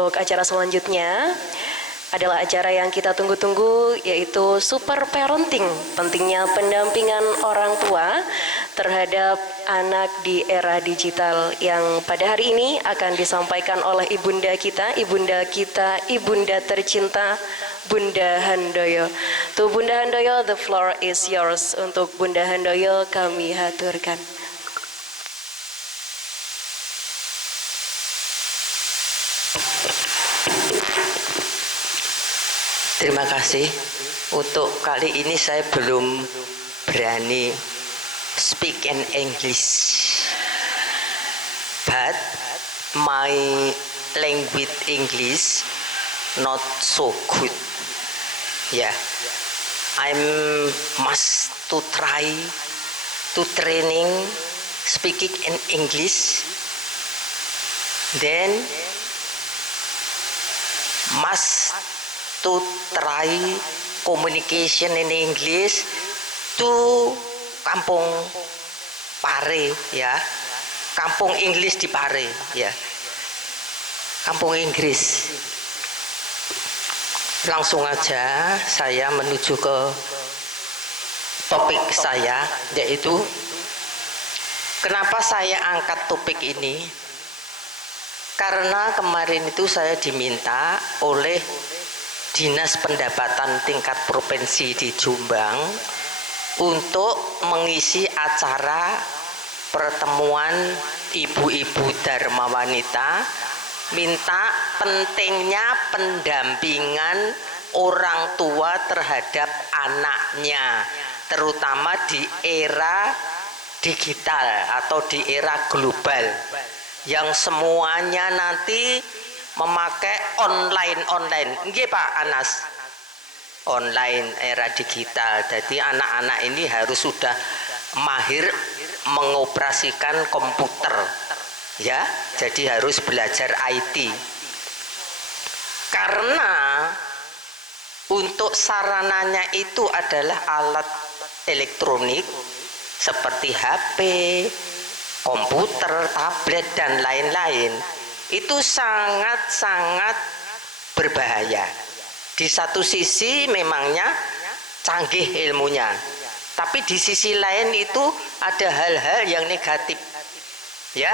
Untuk acara selanjutnya adalah acara yang kita tunggu-tunggu, yaitu Super Parenting, pentingnya pendampingan orang tua terhadap anak di era digital, yang pada hari ini akan disampaikan oleh ibunda kita, ibunda tercinta, Bunda Handoyo. Tuh Bunda Handoyo, the floor is yours. Untuk Bunda Handoyo kami haturkan. Terima kasih. Untuk kali ini saya belum berani speak in English, but my language English not so good. Yeah, I must to try to training speaking in English, then must to try communication in English to Kampung Pare, ya, Kampung English di Pare, ya, Kampung Inggris. Langsung aja saya menuju ke topik saya, yaitu kenapa saya angkat topik ini. Karena kemarin itu saya diminta oleh Dinas Pendapatan tingkat provinsi di Jombang untuk mengisi acara pertemuan ibu-ibu Dharma Wanita, minta pentingnya pendampingan orang tua terhadap anaknya, terutama di era digital atau di era global yang semuanya nanti memakai online. Nggih Pak Anas, online era digital. Jadi anak-anak ini harus sudah mahir mengoperasikan komputer, ya. Jadi harus belajar IT. Karena untuk sarananya itu adalah alat elektronik seperti HP, komputer, tablet dan lain-lain. Itu sangat-sangat berbahaya. Di satu sisi memangnya canggih ilmunya, tapi di sisi lain itu ada hal-hal yang negatif, ya.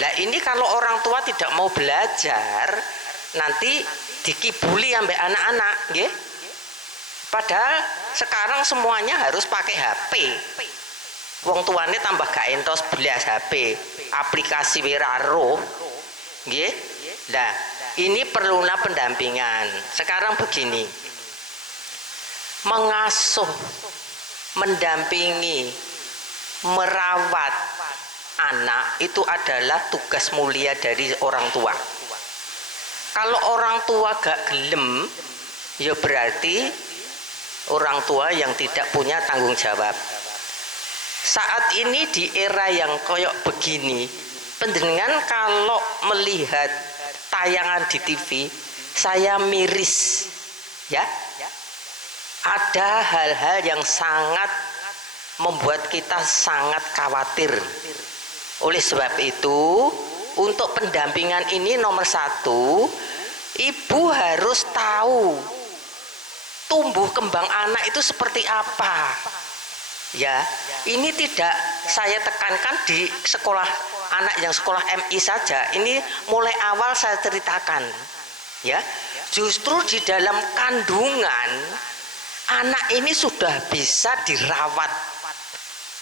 Nah ini kalau orang tua tidak mau belajar, nanti dikibuli sampai anak-anak, ya. Padahal sekarang semuanya harus pakai HP. Wong tuane tambah gak entos belas HP, aplikasi wiraro. Nggih. Nah, ini perlulah pendampingan. Sekarang begini. Mengasuh, mendampingi, merawat anak itu adalah tugas mulia dari orang tua. Kalau orang tua gak gelem, ya berarti orang tua yang tidak punya tanggung jawab. Saat ini di era yang koyok begini, pendengar kalau melihat tayangan di TV, saya miris, ya. Ada hal-hal yang sangat membuat kita sangat khawatir. Oleh sebab itu, untuk pendampingan ini nomor satu, ibu harus tahu tumbuh kembang anak itu seperti apa. Ya, ini tidak saya tekankan di sekolah anak yang sekolah MI saja. Ini mulai awal saya ceritakan, ya. Justru di dalam kandungan anak ini sudah bisa dirawat.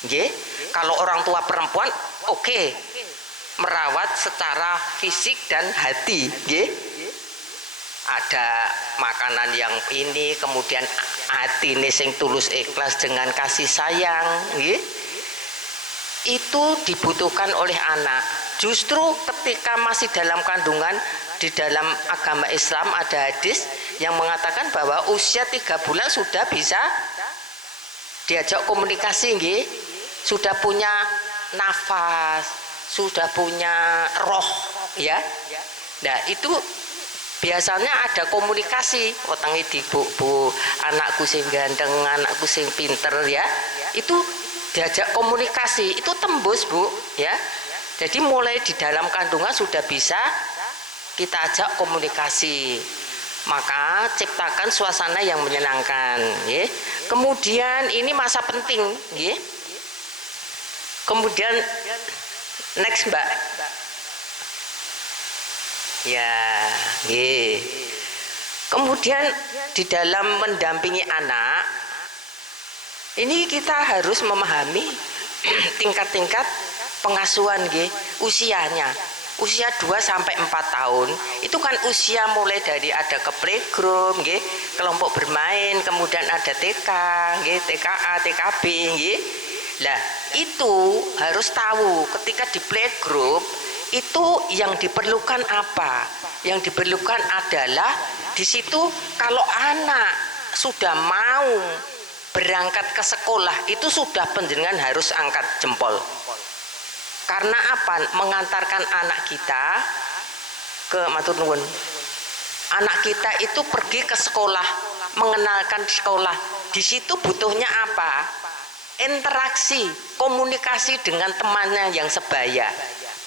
Nggih, kalau orang tua perempuan oke, merawat secara fisik dan hati, nggih. Ada makanan yang ini, kemudian hati ini sing tulus ikhlas dengan kasih sayang, nggih. Itu dibutuhkan oleh anak. Justru ketika masih dalam kandungan, di dalam agama Islam ada hadis yang mengatakan bahwa usia 3 bulan sudah bisa diajak komunikasi, nggih. Sudah punya nafas, sudah punya roh, ya. Nah, itu biasanya ada komunikasi, otangi di bu, anakku sing ganteng, anakku sing pinter, ya. Itu diajak komunikasi, itu tembus, Bu, ya. Jadi mulai di dalam kandungan sudah bisa kita ajak komunikasi. Maka ciptakan suasana yang menyenangkan, ya. Kemudian ini masa penting, ya. Kemudian next Mbak. Ya, ya. Kemudian di dalam mendampingi anak ini kita harus memahami tingkat-tingkat pengasuhan, ya. Usianya. Usia 2 sampai 4 tahun itu kan usia mulai dari ada ke playgroup, nggih, kelompok bermain, kemudian ada TK, nggih, TKA, TKB, nggih. Lah, itu harus tahu ketika di playgroup itu yang diperlukan apa? Yang diperlukan adalah di situ kalau anak sudah mau berangkat ke sekolah itu sudah panjenengan harus angkat jempol. Karena apa? Mengantarkan anak kita ke matur nuwun. Anak kita itu pergi ke sekolah, mengenalkan sekolah. Di situ butuhnya apa? Interaksi, komunikasi dengan temannya yang sebaya.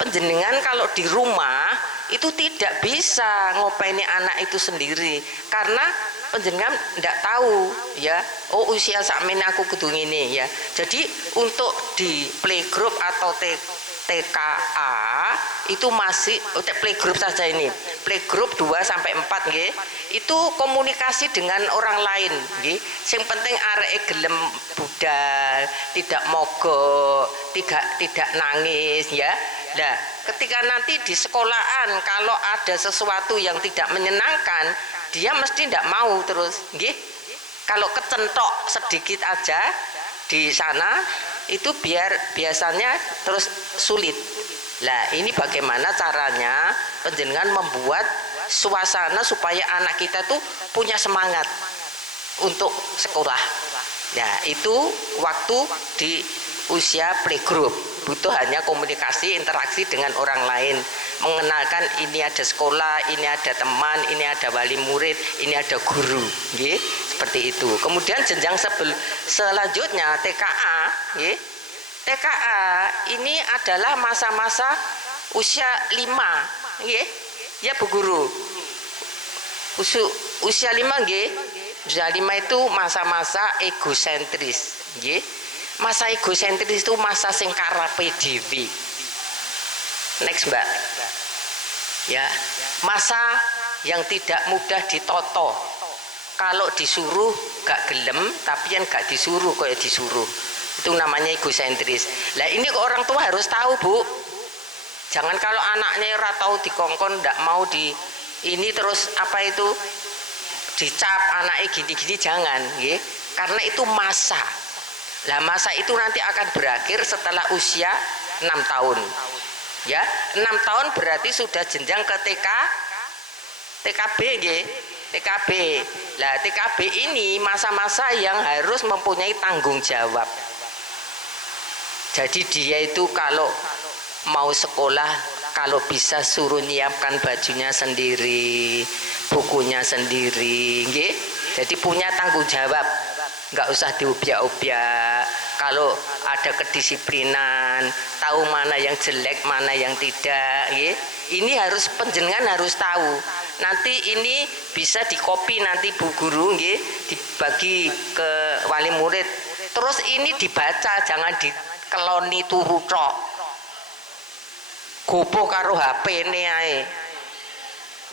Panjenengan kalau di rumah itu tidak bisa ngopeni anak itu sendiri karena panjenengan tidak tahu, ya. Oh, usia sakmene aku kudu ngene, ya. Jadi untuk di playgroup atau TKA itu masih playgroup saja ini. Playgroup 2 sampai 4, nggih. Itu komunikasi dengan orang lain, nggih. Sing penting areke gelem budal, tidak mogok, tidak nangis, ya. Nah, ketika nanti di sekolahan kalau ada sesuatu yang tidak menyenangkan, dia mesti tidak mau terus, nggih. Kalau kecentok sedikit aja di sana itu biasanya terus sulit. Lah, ini bagaimana caranya panjenengan membuat suasana supaya anak kita tuh punya semangat untuk sekolah. Nah, itu waktu di usia playgroup butuh hanya komunikasi, interaksi dengan orang lain, mengenalkan ini ada sekolah, ini ada teman, ini ada wali murid, ini ada guru, nggih, seperti itu. Kemudian jenjang selanjutnya TKA, nggih. TKA ini adalah masa-masa usia 5, nggih. Ya Bu Guru. Usia 5, nggih. Usia 5 itu masa-masa egosentris, nggih. Masa egosentris itu masa sing karepe dhewe. Next Mbak. Ya, masa yang tidak mudah ditoto. Kalau disuruh gak gelem, tapi yang gak disuruh kayak disuruh. Itu namanya egosentris. Lah ini orang tua harus tahu, Bu. Jangan kalau anaknya ora tahu dikongkon ndak mau di ini terus apa itu dicap anaknya gini-gini, jangan, nggih. Karena itu masa. Lah masa itu nanti akan berakhir setelah usia 6 tahun. Ya, 6 tahun berarti sudah jenjang ke TKB, nggih. TKB. Lah TKB ini masa-masa yang harus mempunyai tanggung jawab. Jadi dia itu kalau mau sekolah, kalau bisa suruh nyiapkan bajunya sendiri, bukunya sendiri, nggih. Jadi punya tanggung jawab. Nggak usah diubyak-ubyak. Kalau ada kedisiplinan, tahu mana yang jelek, mana yang tidak, nggih. Ini harus panjenengan harus tahu. Nanti ini bisa dikopi nanti Bu Guru, nggih, dibagi ke wali murid. Terus ini dibaca, jangan dikeloni turu tok. Gopoh karo HP-ne ae.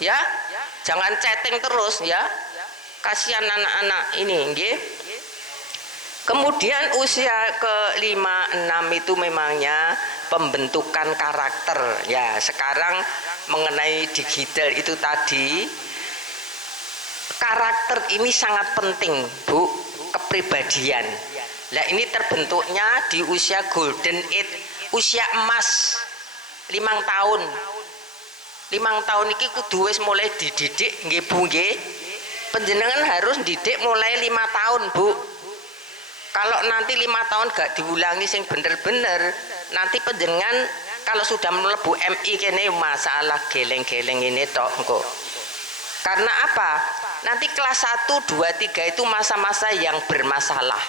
Ya, jangan chatting terus, ya. Kasihan anak-anak ini, nggih. Kemudian usia ke-5, 6 itu memangnya pembentukan karakter. Ya, sekarang mengenai digital itu tadi, karakter ini sangat penting, Bu, kepribadian. Nah, ini terbentuknya di usia golden age, usia emas 5 tahun. 5 tahun ini kudu wis mulai dididik, nggih Bu, nggih. Panjenengan harus didik mulai 5 tahun, Bu. Kalau nanti 5 tahun gak diulangi sing bener-bener, nanti panjenengan kalau sudah melebu MI kene masalah geleng-geleng ini tok engko. Karena apa? Nanti kelas 1, 2, 3 itu masa-masa yang bermasalah.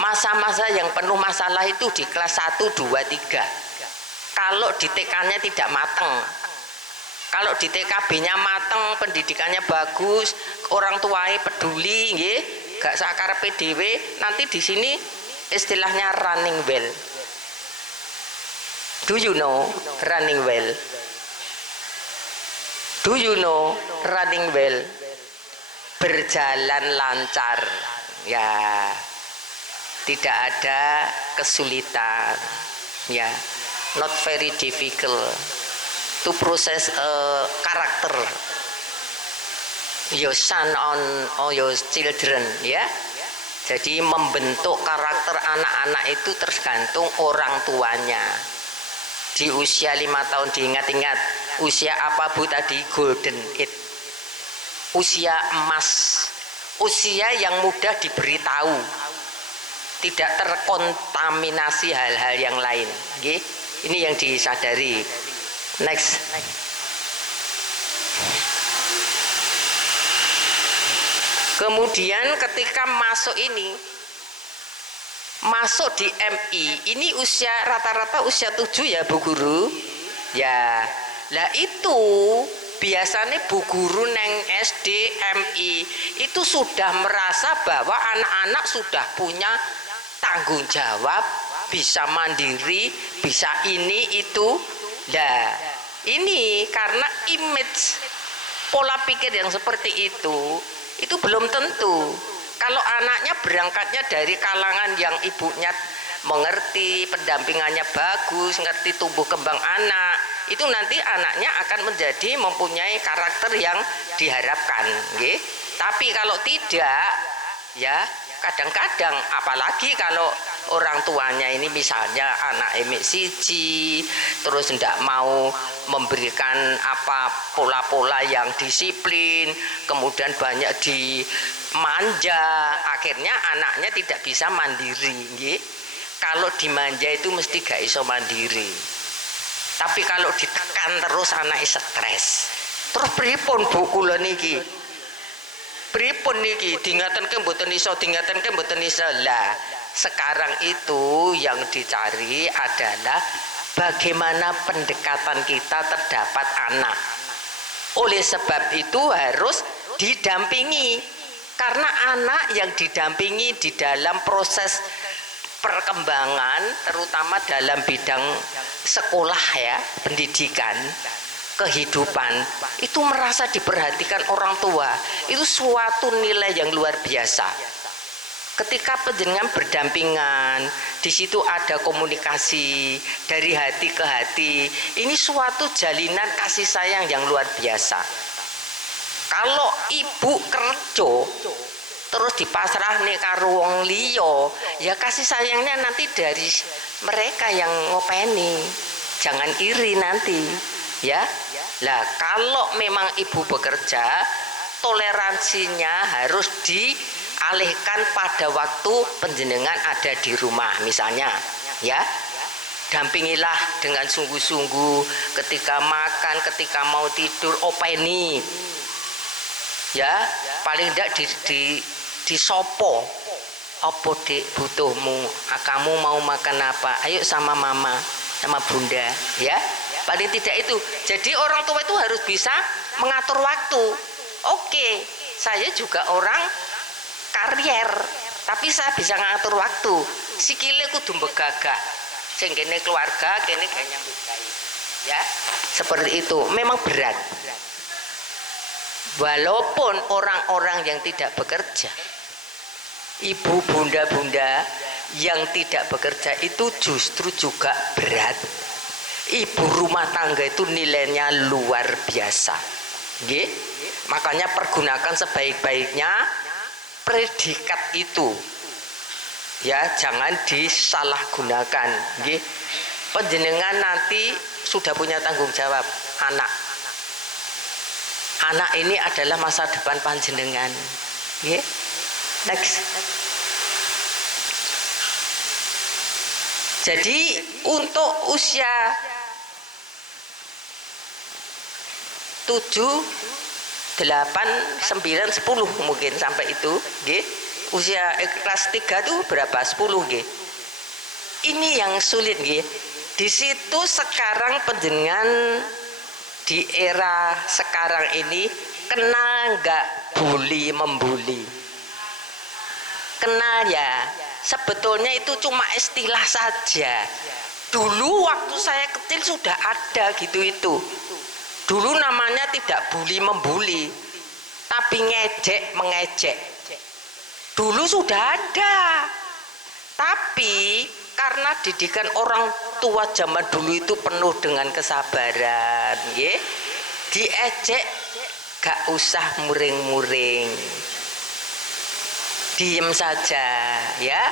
Masa-masa yang penuh masalah itu di kelas 1, 2, 3. Kalau di TK-nya tidak mateng. Kalau di TKB-nya mateng, pendidikannya bagus, orang tuanya peduli, nggih, gak sakarepe dhewe, nanti di sini istilahnya running well. Do you know running well? Do you know running well? Berjalan lancar, ya, tidak ada kesulitan, ya, not very difficult to process karakter your son on your children, ya. Jadi membentuk karakter anak-anak itu tergantung orang tuanya. Di usia 5 tahun, diingat-ingat, usia apa Bu tadi? Golden age, usia emas, usia yang mudah diberitahu, tidak terkontaminasi hal-hal yang lain. Oke? Ini yang disadari. Next. Kemudian ketika masuk ini, masuk di MI, ini usia rata-rata usia 7 ya Bu Guru. Ya, lah itu biasanya Bu Guru neng SD MI itu sudah merasa bahwa anak-anak sudah punya tanggung jawab, bisa mandiri, bisa ini itu. Nah, ini karena image pola pikir yang seperti itu belum tentu. Kalau anaknya berangkatnya dari kalangan yang ibunya mengerti, pendampingannya bagus, ngerti tumbuh kembang anak, itu nanti anaknya akan menjadi mempunyai karakter yang diharapkan, nggih. Tapi kalau tidak, ya kadang-kadang, apalagi kalau orang tuanya ini misalnya anak emek siji, terus tidak mau memberikan apa pola-pola yang disiplin, kemudian banyak dimanja, akhirnya anaknya tidak bisa mandiri, nggih. Kalau dimanja itu mesti gak iso mandiri. Tapi kalau ditekan terus anak stres. Terus pripun Bu kula niki? Pripun niki? Dingatenke mboten iso, dingatenke mboten iso. Lah, sekarang itu yang dicari adalah bagaimana pendekatan kita terhadap anak. Oleh sebab itu harus didampingi, karena anak yang didampingi di dalam proses perkembangan, terutama dalam bidang sekolah ya, pendidikan, kehidupan, itu merasa diperhatikan orang tua, itu suatu nilai yang luar biasa. Ketika penjenengan berdampingan, di situ ada komunikasi dari hati ke hati, ini suatu jalinan kasih sayang yang luar biasa. Kalau ibu kerja terus dipasrah nih karo wong liya, ya kasih sayangnya nanti dari mereka yang ngopeni, jangan iri nanti, ya. Lah kalau memang ibu bekerja, toleransinya harus dialihkan pada waktu penjenengan ada di rumah, misalnya, ya. Dampingilah dengan sungguh-sungguh ketika makan, ketika mau tidur, openi, ya. Paling tidak disopo, apa Dek butuhmu, kamu mau makan apa, ayo sama mama sama bunda, ya. Paling tidak itu. Jadi orang tua itu harus bisa mengatur waktu. Oke, saya juga orang karier, tapi saya bisa ngatur waktu. Sikile kudu mbegagah, sing kene keluarga, kene gak nyambut gawe, ya. Seperti itu. Memang berat. Walaupun orang-orang yang tidak bekerja, ibu bunda-bunda yang tidak bekerja itu justru juga berat. Ibu rumah tangga itu nilainya luar biasa, nggih. Makanya pergunakan sebaik-baiknya predikat itu, ya, jangan disalahgunakan, nggih. Panjenengan nanti sudah punya tanggung jawab anak. Anak ini adalah masa depan panjenengan, nggih. Next. Jadi untuk usia 7, 8, 9, 10 mungkin sampai itu, nggih. Usia kelas 3 itu berapa? 10, nggih. Ini yang sulit, nggih. Di situ sekarang panjenengan di era sekarang ini kenal nggak bully membuli? Kenal ya, sebetulnya itu cuma istilah saja. Dulu waktu saya kecil sudah ada gitu itu. Dulu namanya tidak bully membuli, tapi ngejek mengejek. Dulu sudah ada. Tapi karena didikan orang tua zaman dulu itu penuh dengan kesabaran, ya. Diejek gak usah muring-muring. Diem saja ya,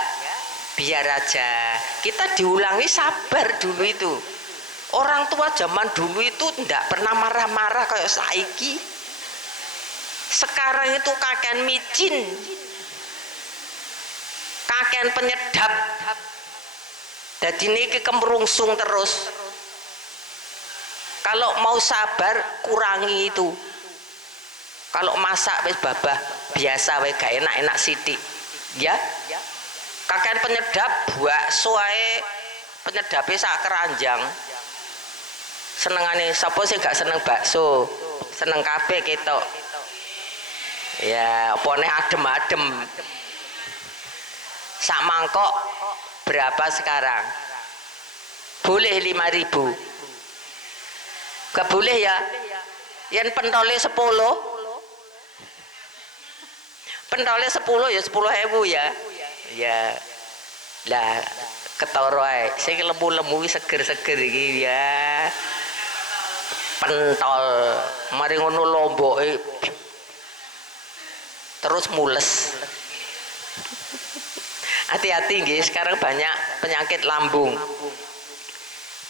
biar aja. Kita diulangi sabar dulu itu. Orang tua zaman dulu itu tidak pernah marah-marah kayak saiki. Sekarang itu kakean micin, kakean penyedap. Jadi ini kemerungsung terus. Kalau mau sabar kurangi itu. Kalau masak wis babah biasa wis gak enak-enak sithik ya. Kakean penyedap bakso ae penyedape sak keranjang. Senengane sapa sing gak seneng bakso? Seneng kabeh ketok. Ya, opone adem-adem. Sak mangkok berapa sekarang? Boleh 5.000. Gak boleh ya? Yen pentole 10. Pentole 10 ya 10.000 ya. Ya. Lah ketara ae. Sing lemu-lemu seger-seger iki ya. Pentol. Mari ngono lomboke terus mules. Hati-hati nggih, sekarang banyak penyakit lambung.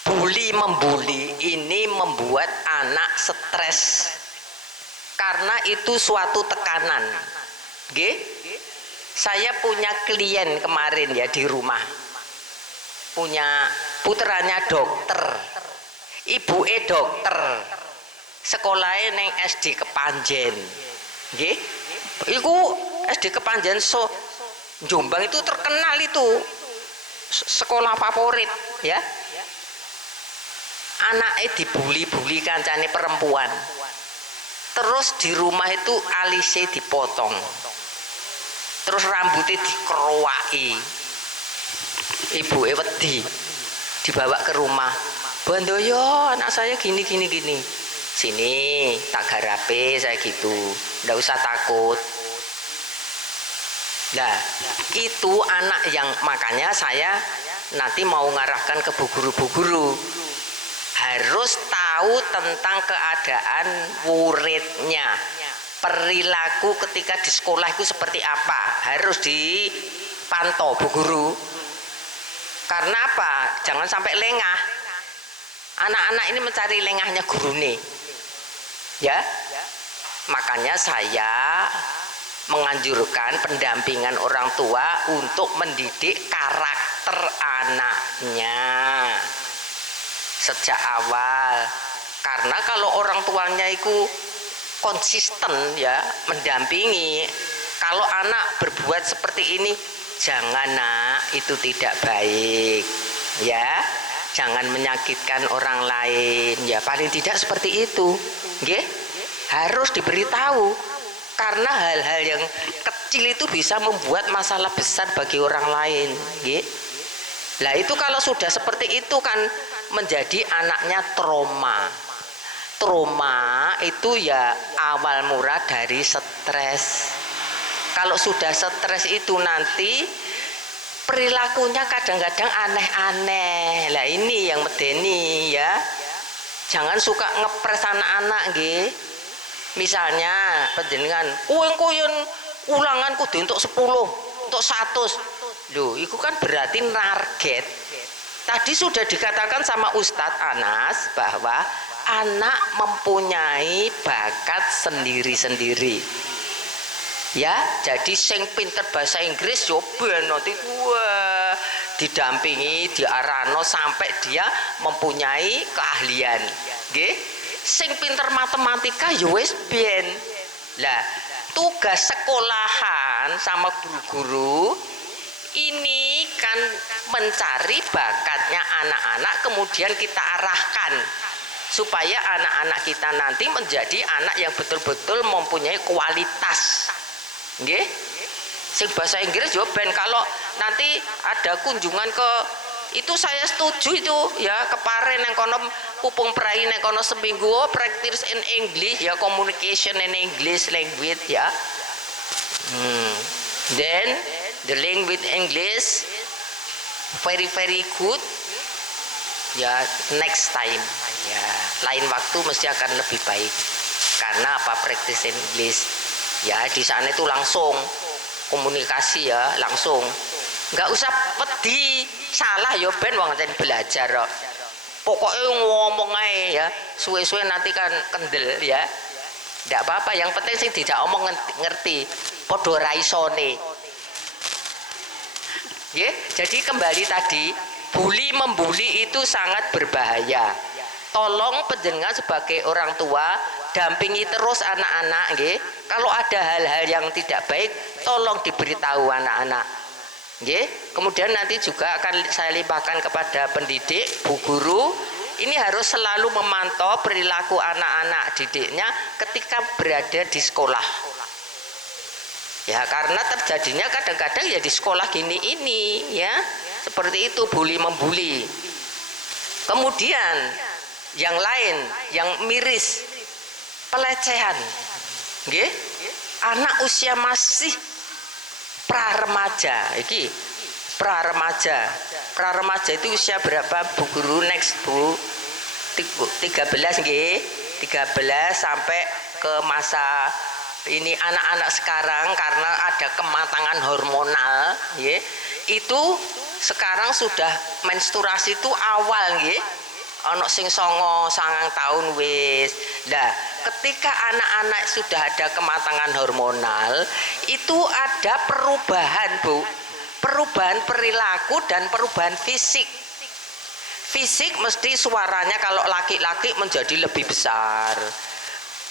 Bully membuli ini membuat anak stres. Karena itu suatu tekanan. Nggih, saya punya klien kemarin ya di rumah, punya putranya dokter, ibuke dokter, sekolahnya neng SD Kepanjen, nggih, iku SD Kepanjen so Jombang itu terkenal itu sekolah favorit ya. Anaknya dibuli-buli kancane perempuan, terus di rumah itu alisnya dipotong. Terus rambutnya dikerowaki, ibu wedi, dibawa ke rumah. Bandoyo, anak saya gini. Sini, tak garape saya gitu, ndak usah takut. Nah, itu anak yang makanya saya nanti mau ngarahkan ke bu guru harus tahu tentang keadaan muridnya. Perilaku ketika di sekolah itu seperti apa harus dipantau bu guru. Karena apa? Jangan sampai lengah. Anak-anak ini mencari lengahnya gurune ya. Makanya saya menganjurkan pendampingan orang tua untuk mendidik karakter anaknya sejak awal. Karena kalau orang tuanya itu konsisten ya mendampingi, kalau anak berbuat seperti ini jangan nak, itu tidak baik ya, jangan menyakitkan orang lain ya, paling tidak seperti itu nggih, harus diberitahu. Karena hal-hal yang kecil itu bisa membuat masalah besar bagi orang lain nggih. Lah itu kalau sudah seperti itu kan menjadi anaknya trauma. Trauma itu ya awal mula dari stres. Kalau sudah stres itu nanti perilakunya kadang-kadang aneh-aneh. Lah ini yang medeni ya. Jangan suka ngepres anak-anak nggih. Misalnya panjenengan, kowe ulangan kudu untuk 10, untuk 100. Loh, itu kan berarti target. Tadi sudah dikatakan sama Ustadz Anas bahwa anak mempunyai bakat sendiri-sendiri ya. Jadi sing pinter bahasa Inggris yo ben nanti wah didampingi, diarano sampai dia mempunyai keahlian nggih. Sing pinter matematika yo wis ben. Lah tugas sekolahan sama guru-guru ini kan mencari bakatnya anak-anak, kemudian kita arahkan supaya anak-anak kita nanti menjadi anak yang betul-betul mempunyai kualitas. Nggih. Sing bahasa Inggris yo ben kalau nanti ada kunjungan ke itu saya setuju itu ya keparen yang kono pupung prai yang kono seminggu practice in English ya communication in English language ya. Then the language English very good ya next time ya lain waktu mesti akan lebih baik karena apa practice in English ya di sana itu langsung komunikasi ya langsung nggak usah pedih salah ya ben wong ten belajar kok pokoknya ngomong aja ya suwe-suwe nanti kan kendel ya nggak apa-apa yang penting sih tidak omong ngerti podo raisone ya jadi kembali tadi bully membuli itu sangat berbahaya tolong panjenengan sebagai orang tua dampingi terus anak-anak nggih kalau ada hal-hal yang tidak baik tolong diberitahu anak-anak nggih kemudian nanti juga akan saya limpahkan kepada pendidik bu guru ini harus selalu memantau perilaku anak-anak didiknya ketika berada di sekolah ya karena terjadinya kadang-kadang ya di sekolah gini ini ya seperti itu bully membuli kemudian yang lain yang miris pelecehan nggih anak usia masih pra-remaja iki pra-remaja itu usia berapa Bu Guru next Bu 13 nggih 13 sampai ke masa ini anak-anak sekarang karena ada kematangan hormonal nggih itu sekarang sudah menstruasi itu awal nggih ana sing 9 tahun wis. Nah, ketika anak-anak sudah ada kematangan hormonal, itu ada perubahan, Bu. Perubahan perilaku dan perubahan fisik. Fisik mesti suaranya kalau laki-laki menjadi lebih besar.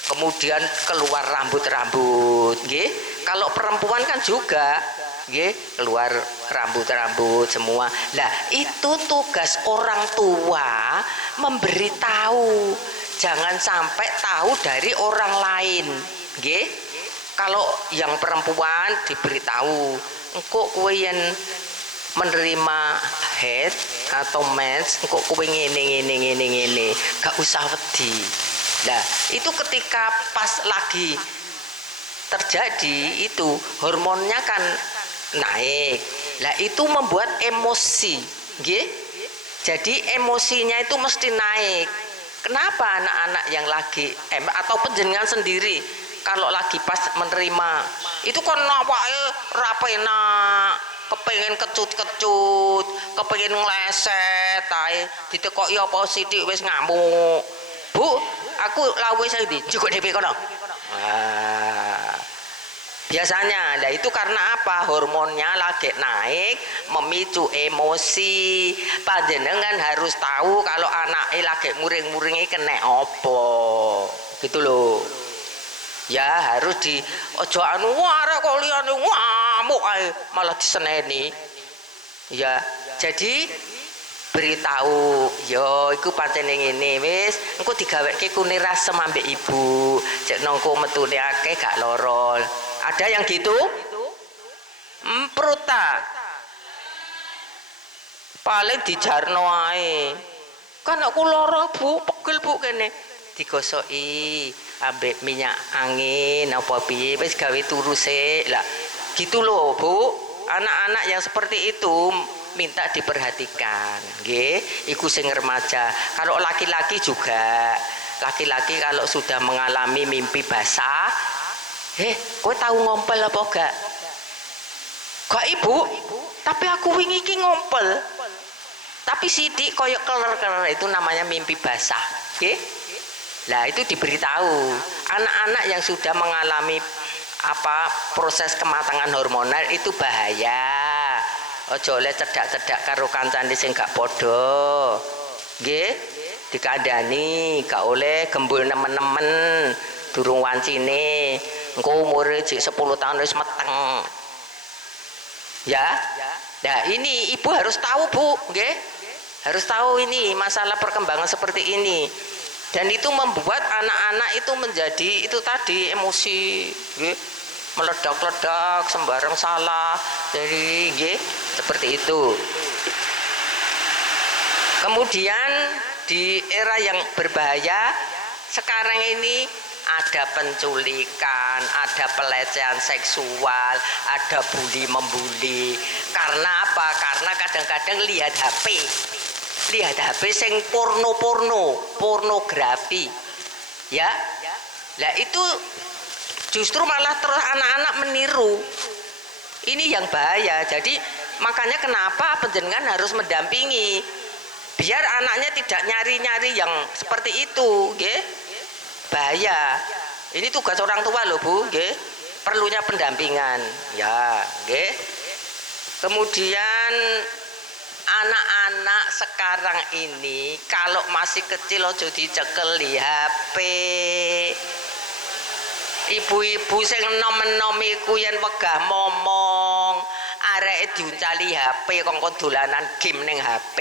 Kemudian keluar rambut-rambut, nggih. Kalau perempuan kan juga nggih, keluar rambut-rambut semua. Lah, itu tugas orang tua memberitahu. Jangan sampai tahu dari orang lain, nggih. Kalau yang perempuan diberitahu, engko kowe yen menerima head atau mens, engko kowe ngene. Gak usah wedi. Nah, itu ketika pas lagi terjadi itu hormonnya kan naik. Lah itu membuat emosi, nggih. Jadi emosinya itu mesti naik. Kenapa anak-anak yang lagi atau panjenengan sendiri kalau lagi pas menerima itu kan awake ra penak, kepengin kecut-kecut, kepengin ngleset ae, ditekoki apa sithik wis ngamuk. Bu, aku lawe saiki cukup dhewe kono. Biasanya, nah itu karena apa? Hormonnya lagi naik, memicu emosi. Panjenengan harus tahu kalau anaknya lagi muring-muringi kena apa, gitu loh. Ya harus di ojo anu wara kok liyane ngamuk ae malah diseneni. Ya, jadi beritahu, yo iku pancen ngene wis, engko digaweke kune rasem ambek ibu. Cek nongko metune akeh gak loro. Ada yang gitu? Pruta. Paling dijarno ae. Kan aku lara Bu, pegel Bu kene. Digosoki ambek minyak angin apa piye wis gawe turu sik. Lah, gitu loh Bu. Anak-anak yang seperti itu minta diperhatikan, nggih. Iku sing remaja. Kalau laki-laki juga, laki-laki kalau sudah mengalami mimpi basah, kowe tahu ngompel apa gak? Gak Ibu, tapi aku wingi iki ngompel. Tapi sidik koyok keler-keler itu namanya mimpi basah, nggih. Lah itu diberitahu. Anak-anak yang sudah mengalami proses kematangan hormonal itu bahaya. Ojo oleh cedak-cedak karo kancane sing gak padha. Nggih, dikandani gak oleh gembul nemen-nemen durung wancine. Engko umure jek 10 tahun wis meteng. Ya. Nah, ini Ibu harus tahu, Bu, nggih. Harus tahu ini masalah perkembangan seperti ini. Dan itu membuat anak-anak itu menjadi itu tadi emosi, nggih, meledak-ledak, sembarang salah, jadi nggih, seperti itu. Kemudian di era yang berbahaya sekarang ini ada penculikan, ada pelecehan seksual, ada bully membuli. Karena apa? Karena kadang-kadang lihat HP sing pornografi, ya. Lah itu justru malah terus anak-anak meniru. Ini yang bahaya. Jadi makanya kenapa panjenengan harus mendampingi, biar anaknya tidak nyari-nyari yang seperti itu, nggih. Bahaya. Ini tugas orang tua loh, Bu, nggih. Perlunya pendampingan, ya, nggih. Kemudian anak-anak sekarang ini kalau masih kecil ojo dicekel di HP. Ibu-ibu sing enom-enom iku yen wegah momong, areke diuncali HP kongkon dolanan game ning HP.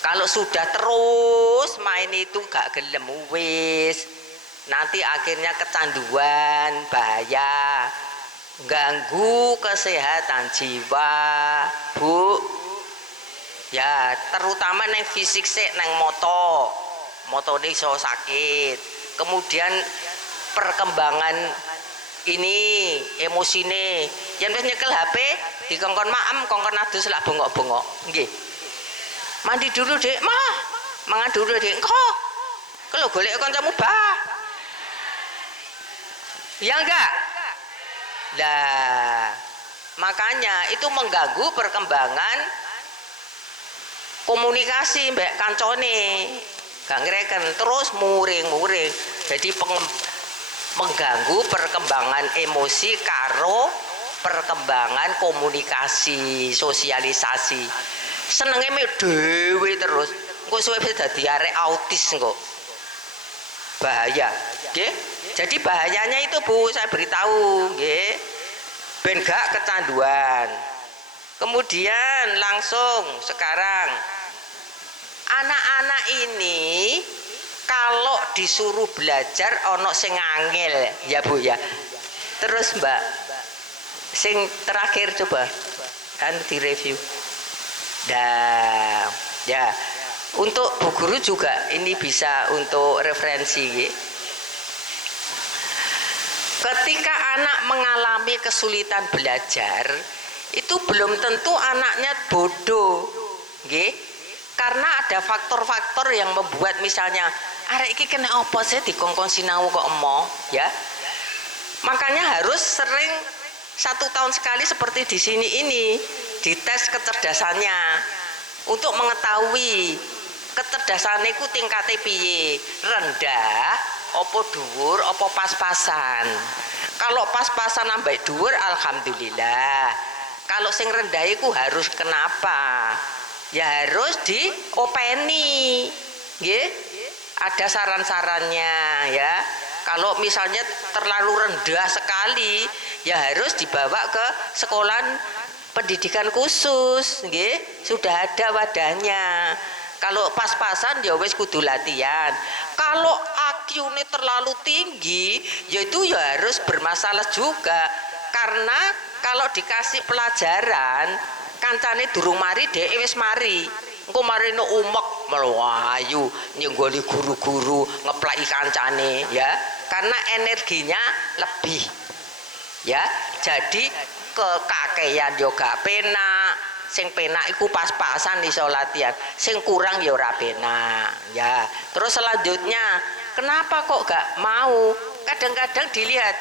Kalau sudah terus main itu gak gelem wis. Nanti akhirnya kecanduan, bahaya. Ganggu kesehatan jiwa, Bu. Ya, terutama neng fisik sih, neng moto ini so sakit. Kemudian perkembangan ini emosi nih, yang wis nyekel HP dikongkon maem, kongkon adus lah bengok-bengok, nggih. Mandi dulu dek, mangan dulu dek, kok kalau golek kancamu bah, ya enggak? Nah, makanya itu mengganggu perkembangan komunikasi mbak kancone, gak ngereken, terus muring jadi mengganggu perkembangan emosi karo perkembangan komunikasi sosialisasi. Senenge dhewe terus engko suwe dadi arek autis kok, bahaya, nggih. Jadi bahayanya itu, Bu, saya beritahu, nggih, ben gak kecanduan. Kemudian langsung sekarang anak-anak ini kalau disuruh belajar ono sing angel, ya Bu ya. Terus Mbak, sing terakhir coba kan direview. Nah, ya. Untuk Bu Guru juga ini bisa untuk referensi. Ketika anak mengalami kesulitan belajar, itu belum tentu anaknya bodoh, nggih. Karena ada faktor-faktor yang membuat, misalnya arek iki kena apa sih dikongkon sinau kok emoh, ya. Makanya harus sering 1 tahun sekali seperti di sini ini dites kecerdasannya untuk mengetahui kecerdasannya ku tingkatnya piye, rendah, opo dhuwur, opo pas-pasan. Kalau pas-pasan nambah dhuwur, alhamdulillah. Kalau sing rendah iku harus kenapa? Ya harus diopeni, nggih. Ada saran-sarannya, ya. Kalau misalnya terlalu rendah sekali, ya harus dibawa ke sekolah pendidikan khusus, nggih. Sudah ada wadahnya. Kalau pas-pasan ya wis kudu latihan. Kalau IQ-nya terlalu tinggi, yaitu ya harus bermasalah juga. Karena kalau dikasih pelajaran, kancane durung mari dhek wis mari. Engko marine umek melayu nyenggoli guru-guru, ngeplaki kancane, ya. Karena energinya lebih. Ya, jadi kekakean yo gak penak. Sing penak iku pas-pasan iso latihan, sing kurang ya ora penak, ya. Terus selanjutnya, kenapa kok gak mau? Kadang-kadang dilihat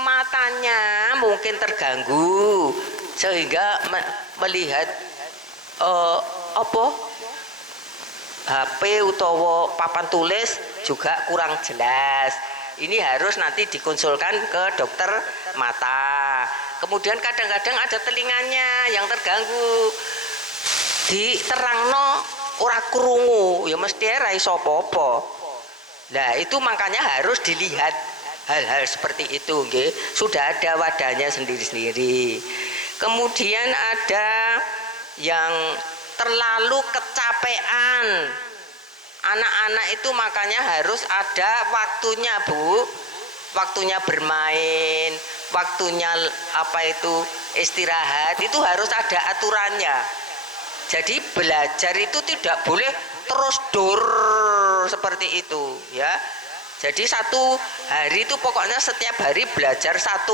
matanya mungkin terganggu sehingga melihat HP utawa papan tulis juga kurang jelas. Ini harus nanti dikonsulkan ke dokter mata. Kemudian kadang-kadang ada telinganya yang terganggu, diterangno ora krungu, ya mesti ra iso apa-apa. Nah, itu makanya harus dilihat hal-hal seperti itu, nggih. Sudah ada wadahnya sendiri-sendiri. Kemudian ada yang terlalu kecapean. Anak-anak itu makanya harus ada waktunya, Bu. Waktunya bermain, waktunya apa itu istirahat, itu harus ada aturannya. Jadi belajar itu tidak boleh terus dor seperti itu, ya. Jadi satu hari itu pokoknya setiap hari belajar 1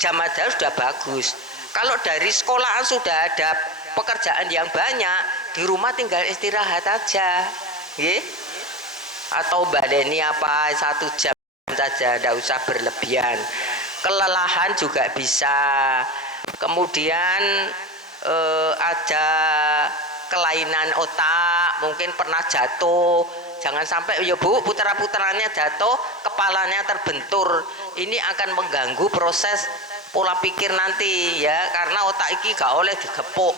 jam aja sudah bagus. Kalau dari sekolahan sudah ada pekerjaan yang banyak, di rumah tinggal istirahat aja, ya. Atau baleni apa 1 jam saja, tidak usah berlebihan. Kelelahan juga bisa. Kemudian ada kelainan otak, mungkin pernah jatuh, jangan sampai ya Bu, putra-putranya jatuh, kepalanya terbentur. Ini akan mengganggu proses pola pikir nanti, ya, karena otak iki gak oleh digepuk.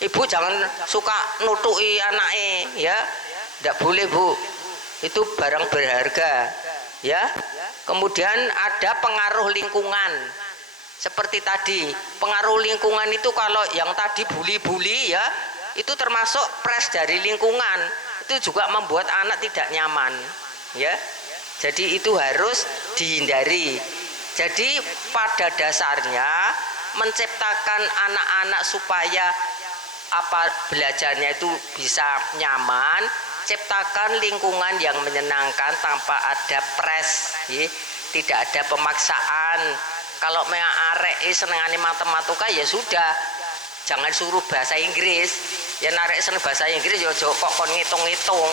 Ibu jangan suka nutuki anaknya, ya, tidak boleh Bu, itu barang berharga, ya. Kemudian ada pengaruh lingkungan. Seperti tadi, pengaruh lingkungan itu kalau yang tadi bully-bully, ya, itu termasuk pres dari lingkungan. Itu juga membuat anak tidak nyaman, ya. Jadi itu harus dihindari. Jadi pada dasarnya menciptakan anak-anak supaya belajarnya itu bisa nyaman, ciptakan lingkungan yang menyenangkan tanpa ada pres, ya. Tidak ada pemaksaan. Kalau arek senengane matematika ya sudah, jangan suruh bahasa Inggris. Ya narek seneng bahasa Inggris ya kok kon ngitung-ngitung,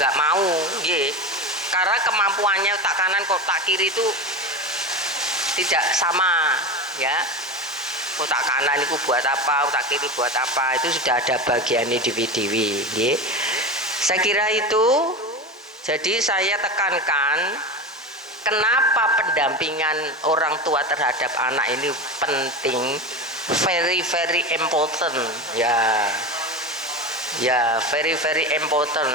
nggak mau, nggih. Karena kemampuannya otak kanan otak kiri itu tidak sama, ya. Otak kanan itu buat apa, otak kiri buat apa, itu sudah ada bagiannya dewi-dewi, nggih. Saya kira itu. Jadi saya tekankan, kenapa pendampingan orang tua terhadap anak ini penting, very very important, ya, ya, very very important,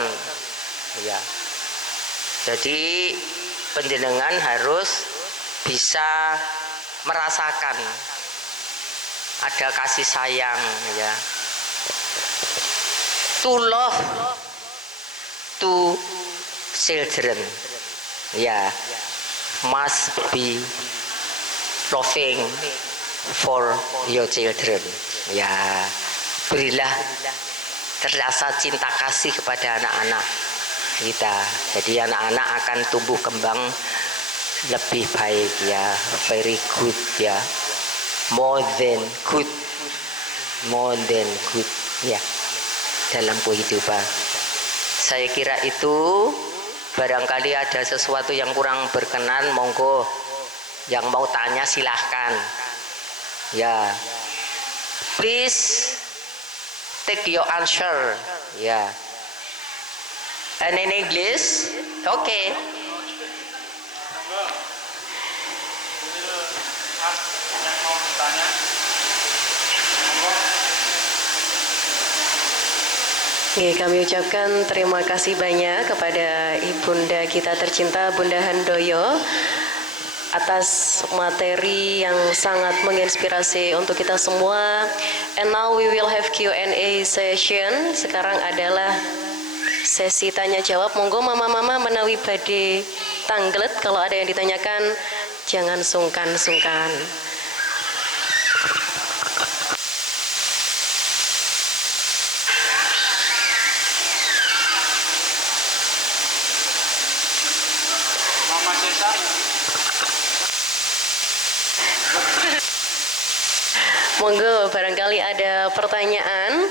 ya. Jadi penjenengan harus bisa merasakan ada kasih sayang, ya. To love to children, ya, must be loving for your children, ya. Berilah terasa cinta kasih kepada anak-anak kita. Jadi anak-anak akan tumbuh kembang lebih baik, ya, very good, ya, more than good, ya, dalam kehidupan. Saya kira itu. Barangkali ada sesuatu yang kurang berkenan, monggo yang mau tanya silahkan, ya. Please take your answer, ya. And in English, okay. Oke, kami ucapkan terima kasih banyak kepada ibunda kita tercinta Bunda Handoyo atas materi yang sangat menginspirasi untuk kita semua. And now we will have Q&A session. Sekarang adalah sesi tanya jawab. Monggo mama-mama menawi badhe tanglet, kalau ada yang ditanyakan jangan sungkan-sungkan. Monggo, barangkali ada pertanyaan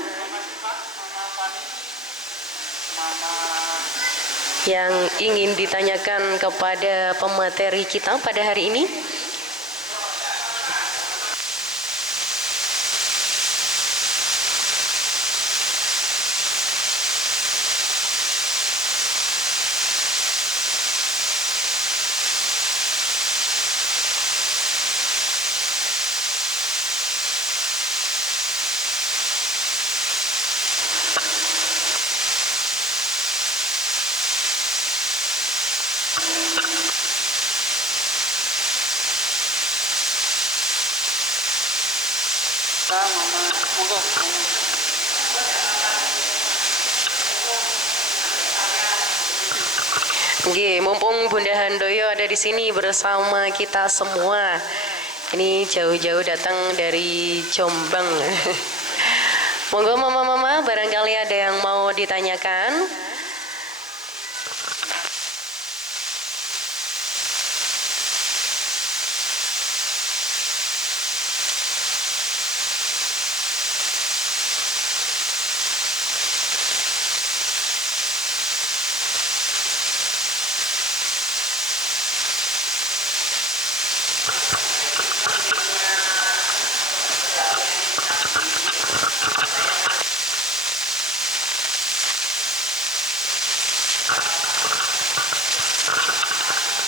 yang ingin ditanyakan kepada pemateri kita pada hari ini. Nggih, mumpung Bunda Handoyo ada di sini bersama kita semua. Ini jauh-jauh datang dari Jombang. Monggo mama-mama, barangkali ada yang mau ditanyakan.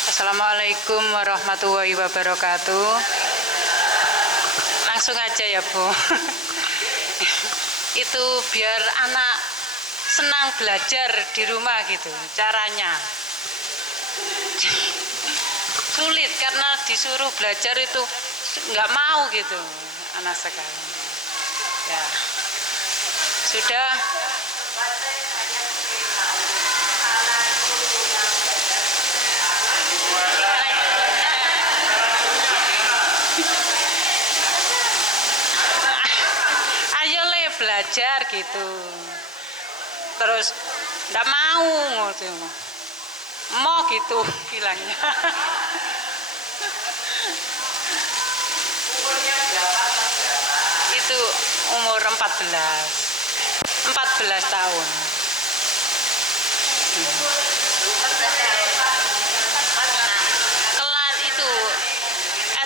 Assalamualaikum warahmatullahi wabarakatuh. Langsung aja ya Bu. Itu biar anak senang belajar di rumah gitu caranya. Sulit karena disuruh belajar itu nggak mau gitu anak sekarang. Ya sudah. Ayo le belajar gitu. Terus nggak mau gitu. Mau gitu bilangnya. Itu umur 14 tahun. Kelas itu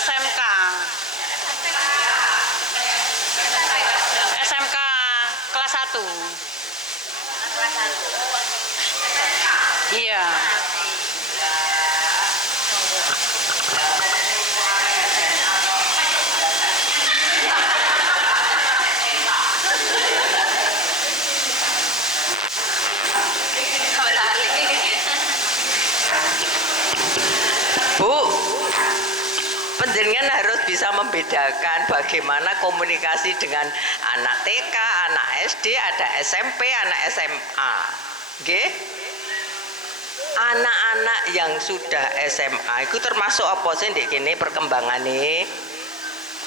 SMK. SMK kelas 1. Iya. Bu, penjenengan harus bisa membedakan bagaimana komunikasi dengan anak TK, anak SD, ada SMP, anak SMA. Nggih? Anak-anak yang sudah SMA itu termasuk apa sih ndek kene perkembangane?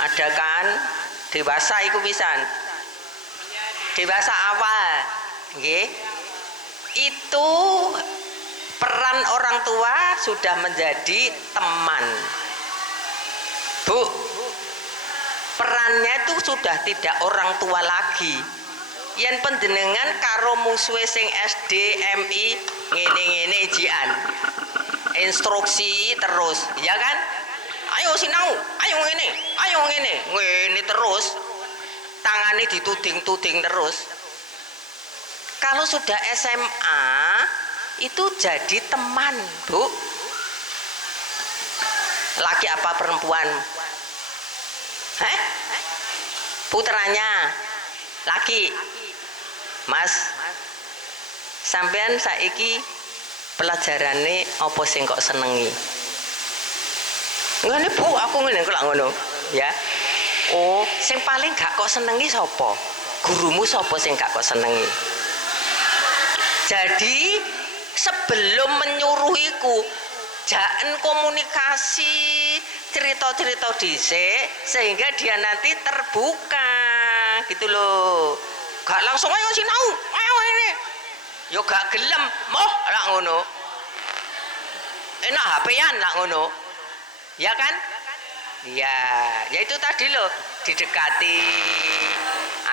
Ada kan dewasa iku pisan. Dewasa awal, nggih. Itu peran orang tua sudah menjadi teman. Bu, perannya itu sudah tidak orang tua lagi. Yen panjenengan karo musuhe sing SD, MI ngene-ngene jian. Instruksi terus, ya kan? Ayo sinau, ayo ngene, ayo ngene, ngene terus. Tangane dituding-tuding terus. Kalau sudah SMA itu jadi teman, Bu. Laki apa perempuan? Hah? Putranya laki. Mas, sampean saiki pelajarane apa sing kok senengi? Ngene Bu, aku ngene kok lak ngono, ya. Oh, sing paling gak kok senengi sapa? Gurumu sapa sing gak kok senengi? Jadi sebelum menyuruhiku, jaen komunikasi, cerita-cerita dhisik sehingga dia nanti terbuka gitu loh. Gak langsung ayo sinau, ayo ini. Yo gak gelem, moh lak ngono. Enak HP-an lak ngono. Ya kan? Ya, ya itu tadi loh, didekati,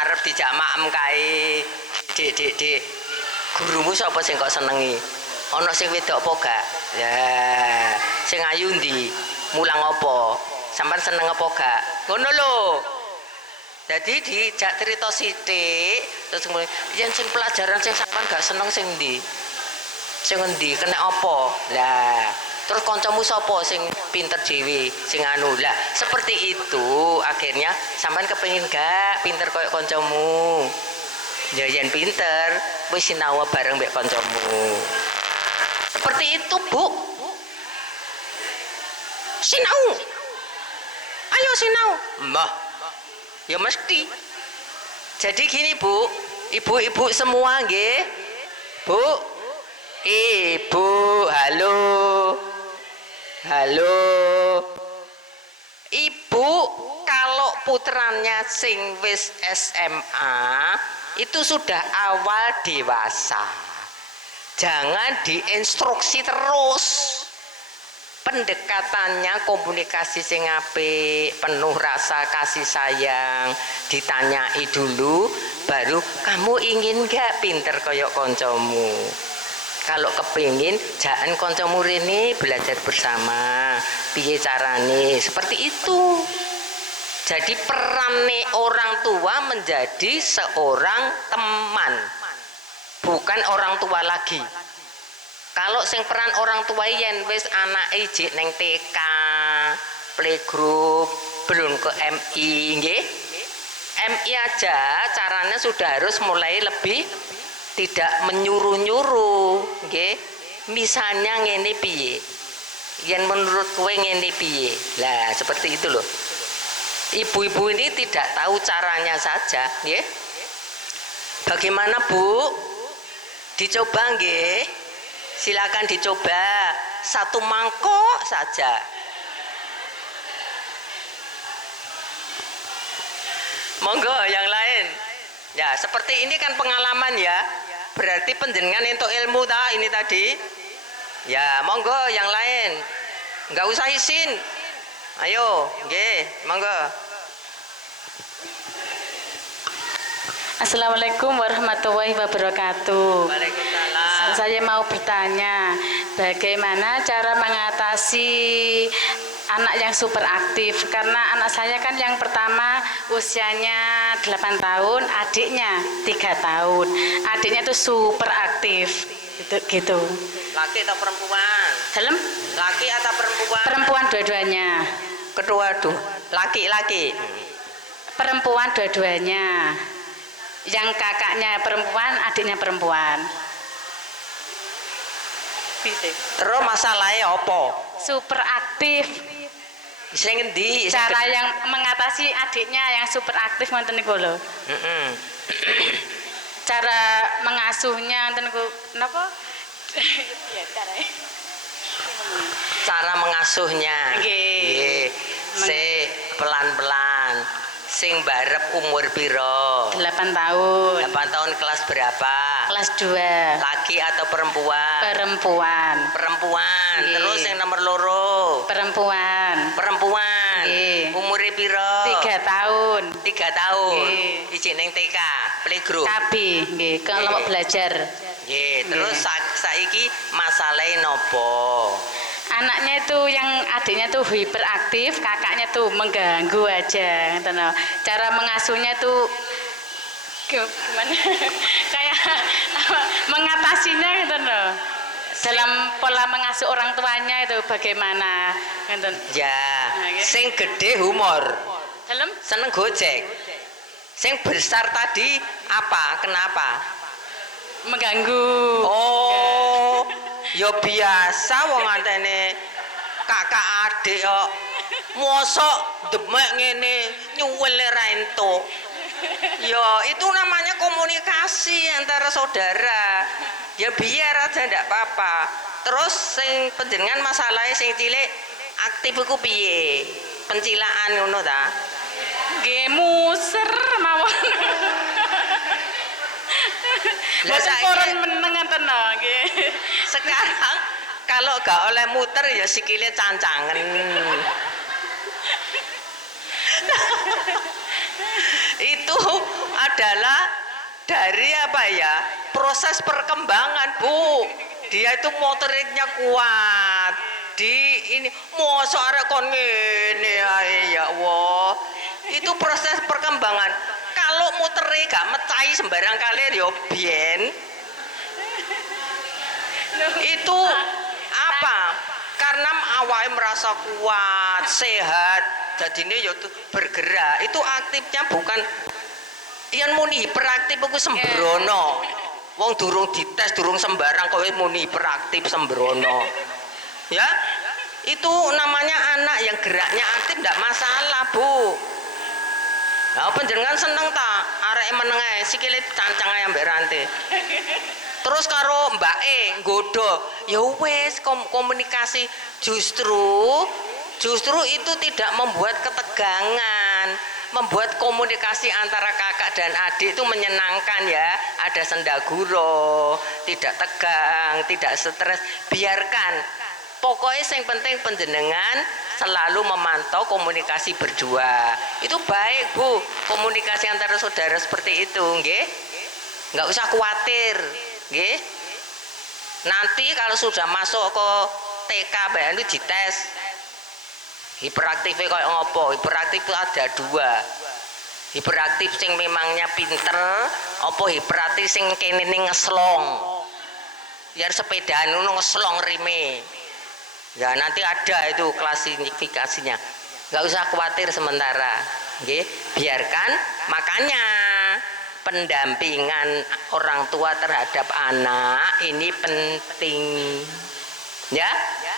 arep dijak maem kae. Dik. Gurumu sapa sing kok senengi? Ana sing wedok apa gak? Ya, sing ayu ndi? Mulang apa? Sampeyan seneng apa gak? Ngono lho. Jadi dijak cerita sithik terus kemudian yen sing pelajaran sing sampeyan gak seneng sing ndi? Sing endi? Kena apa? Lah, terus kancamu sapa sing pinter dhewe, sing anu. Lah, seperti itu akhirnya sampeyan kepengin gak pinter koyo kancamu. Ya yen pinter wis sinau bareng mbek kancamu. Seperti itu, Bu. Sinau. Ayo sinau. Mbah. Ya mesti. Jadi gini, Bu. Ibu-ibu semua nggih. Bu. Ibu, halo. Halo. Ibu, kalau putranya sing wis SMA itu sudah awal dewasa. Jangan diinstruksi terus. Pendekatannya komunikasi sing apik, penuh rasa kasih sayang, ditanyai dulu, baru kamu ingin gak pinter koyok koncomu. Kalau kepingin, jangan koncomu rene belajar bersama, piye carane, seperti itu. Jadi peran orang tua menjadi seorang teman, bukan orang tua lagi. Kalau sing peran orang tua yen wis anake jek neng TK, playgroup, belum ke MI, nggih. MI aja caranya sudah harus mulai lebih tidak menyuruh-nyuruh, nggih. Misalnya ngene piye? Yen menurut kowe ngene piye? Lah, seperti itu loh. Ibu-ibu ini tidak tahu caranya saja, nggih. Bagaimana, Bu? Dicoba nggih? Silakan dicoba 1 mangkok saja. Monggo yang lain. Ya, seperti ini kan pengalaman ya. Berarti penjenengan untuk ilmu ini tadi. Ya, monggo yang lain. Enggak usah izin. Ayo, nggih, monggo. Assalamualaikum warahmatullahi wabarakatuh. Waalaikumsalam. Saya mau bertanya, bagaimana cara mengatasi anak yang super aktif? Karena anak saya kan yang pertama usianya 8 tahun, adiknya 3 tahun. Adiknya itu super aktif, gitu. Laki atau perempuan? Dalam Laki atau perempuan? perempuan dua-duanya. Kedua tuh, laki-laki. Perempuan dua-duanya. Yang kakaknya perempuan, adiknya perempuan. Terus masalahnya apa? Super aktif. Sing endi? Cara yang mengatasi adiknya yang super aktif ngoten niku lho. Cara mengasuhnya ngoten niku napa? Ya carane. Cara mengasuhnya. Nggih. Se pelan-pelan. Sing barep umur piro? 8 tahun. 8 tahun kelas berapa? Kelas 2. Laki atau perempuan? Perempuan. Perempuan. Nggih. Terus yang nomor loro? Perempuan. Perempuan. Nggih. Umure piro? 3 tahun. 3 tahun. Nggih. Izin ning TK, playgroup. Kabi, nggih, kelompok belajar. Nggih, terus saiki masalahe nopo? Anaknya itu yang adiknya tuh hiperaktif, kakaknya tuh mengganggu aja, gitu loh. Cara mengasuhnya tuh gimana? Kayak mengatasinya gitu loh. Dalam pola mengasuh orang tuanya itu bagaimana? Gitu. Ya, Nah, sing gede humor, Dalam seneng gojek. Sing besar tadi apa? Kenapa? mengganggu. Oh, ya biasa wong antene kakak adik kok. Mosok demek ngene nyuwel ra entuk. Ya, itu namanya komunikasi antara saudara. Ya biar aja ndak apa-apa. Terus sing panjenengan masalahe sing cilik aktif iku piye? Pencilaan ngono ta? Nggih muser mawon. Lah Boten saiki- purun meneng ngoten nggih. Sekarang kalau gak oleh muter ya sikile cancangen. Itu adalah dari apa ya, proses perkembangan, Bu. Dia itu motoriknya kuat. Di ini mosok arek kon ngene ae ya Allah. Itu proses perkembangan. Kalau mutere gak mecahi sembarang kali ya biyen. Itu apa? Karena awalnya merasa kuat, sehat, jadinya ya tuh bergerak. Itu aktifnya bukan yang muni hiperaktif aku sembrono. Wong durung dites, durung sembarang kowe muni hiperaktif sembrono. Ya, itu namanya anak yang geraknya aktif tidak masalah, Bu. Nah, panjenengan seneng ta arek meneng ae sikile cancang ae ambek rantai. Terus karo mbake nggoda, ya wis komunikasi justru itu tidak membuat ketegangan, membuat komunikasi antara kakak dan adik itu menyenangkan ya, ada sendaguro, tidak tegang, tidak stres. Biarkan, pokoknya yang penting panjenengan selalu memantau komunikasi berdua. Itu baik Bu, komunikasi antara saudara seperti itu, nggih. Nggak usah khawatir, nggih. Nanti kalau sudah masuk ke TK bae itu dites. Hiperaktifnya kayak ngopo? Hiperaktif itu ada dua. Hiperaktif sing memangnya pinter, apa hiperaktif sing kene ngeslong. Biar sepedaan ngono ngeslong rime. Ya nanti ada itu klasifikasinya. Nggak usah khawatir sementara, nggih. Biarkan, makanya pendampingan orang tua terhadap anak ini penting. Ya,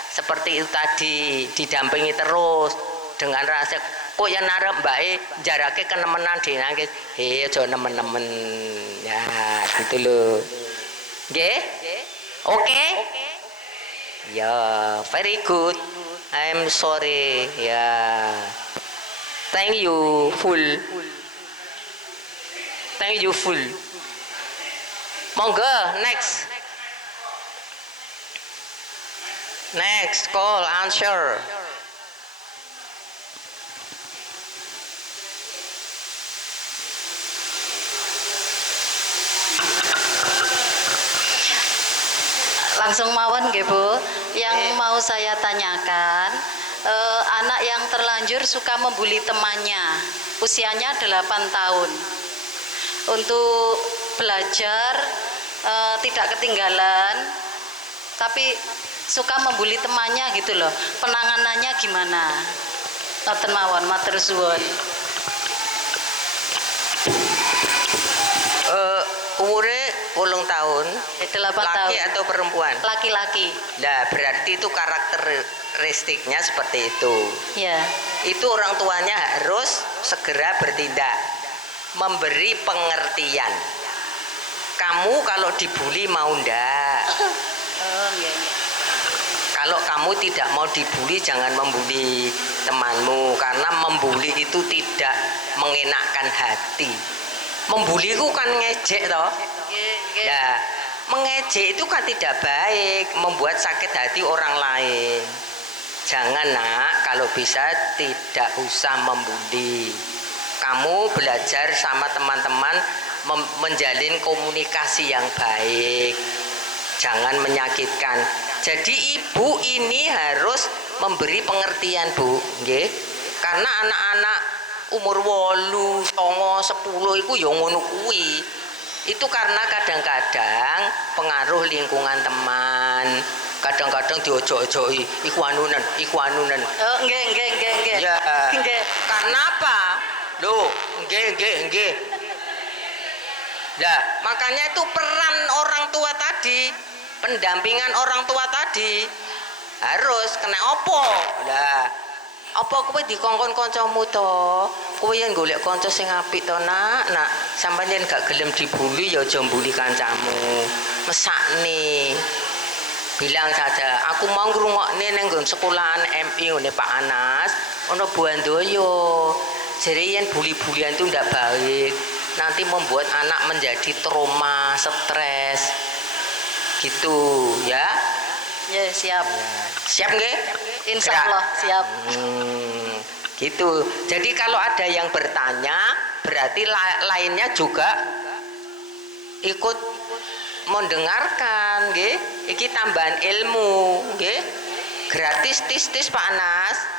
seperti itu tadi, didampingi terus dengan rasa kok ya narep mbake jarake kenemenan dinangis. Aja nemen-nemen. Ya, gitu loh. Nggih? Oke? Ya, very good. I'm sorry. Ya. Thank you full. Thank you full. Monggo next. Next call answer. Langsung mawon nggih Bu. Yang mau saya tanyakan, anak yang terlanjur suka membuli temannya, usianya 8 tahun. Untuk belajar tidak ketinggalan, tapi suka membuli temannya gitu loh. Penanganannya gimana? Noten mawon, matur suwun. Umurnya 8 tahun. 8 tahun. Laki atau perempuan? Laki-laki. Nah, berarti itu karakteristiknya seperti itu. Ya. Itu orang tuanya harus segera bertindak, memberi pengertian. Kamu kalau dibully mau ndak? Oh iya. Kalau kamu tidak mau dibully, jangan membuli temanmu, karena membuli itu tidak mengenakkan hati. Membuli itu kan ngejek toh. Ya, mengejek itu kan tidak baik, membuat sakit hati orang lain. Jangan nak, kalau bisa tidak usah membuli. Kamu belajar sama teman-teman menjalin komunikasi yang baik, jangan menyakitkan. Jadi ibu ini harus memberi pengertian Bu, nggih. Karena anak-anak umur 8, 9, 10 itu ya ngono kuwi. Itu karena kadang-kadang pengaruh lingkungan teman. Kadang-kadang diojok-ojoki iku anunan. Oh nggih. Ya. Nggih. Karena apa? Loh, nggih. Nah, makanya itu peran orang tua tadi, pendampingan orang tua tadi harus kena opo. Lah, apa kowe dikongkon kancamu to? Kowe yen golek kanca sing apik to, Nak. Nak, sampeyan yen gak gelem dibuli ya aja mbuli kancamu. Mesakne. Bilang saja, aku mau ngrungokne ning nggon sekolahan MI ngene Pak Anas, ana Buandoyo. Jadi yen buli-bulian itu ndak baik, nanti membuat anak menjadi trauma, stres, gitu ya. Ya siap. Siap nggih? Insya Allah siap. Gitu. Jadi kalau ada yang bertanya, berarti lainnya juga ikut mendengarkan, nggih. Iki tambahan ilmu, nggih. Gratis tis Pak Anas.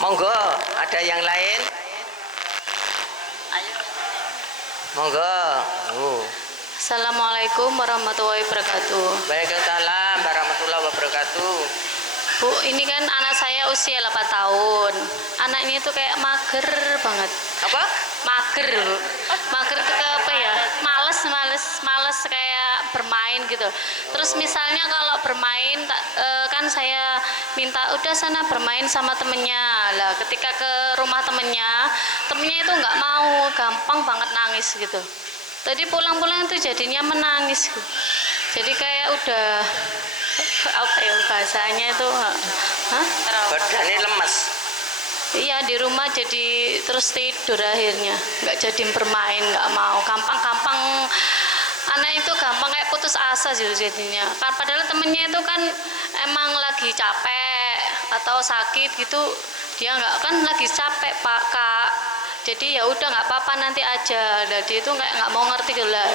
Monggo, ada yang lain? Ayo. Monggo. Assalamualaikum warahmatullahi wabarakatuh. Waalaikumsalam warahmatullahi wabarakatuh. Bu, ini kan anak saya usia 8 tahun. Anaknya itu kayak mager banget. Apa? Mager, Bu. Mager itu kayak apa ya? Males kayak bermain gitu. Terus misalnya kalau bermain kan saya minta udah sana bermain sama temennya. Lah ketika ke rumah temennya itu nggak mau, gampang banget nangis gitu. Tadi pulang-pulang itu jadinya menangis, Bu. Jadi kayak udah apa ya bahasanya itu, hah? Badannya lemes. Iya, di rumah jadi terus tidur akhirnya, nggak jadi bermain, nggak mau, gampang-gampang anak itu gampang kayak putus asa sih jadinya. Padahal temennya itu kan emang lagi capek atau sakit gitu, dia nggak, kan lagi capek Pak Kak. Jadi ya udah nggak apa-apa nanti aja. Jadi itu nggak mau ngerti gitu lah.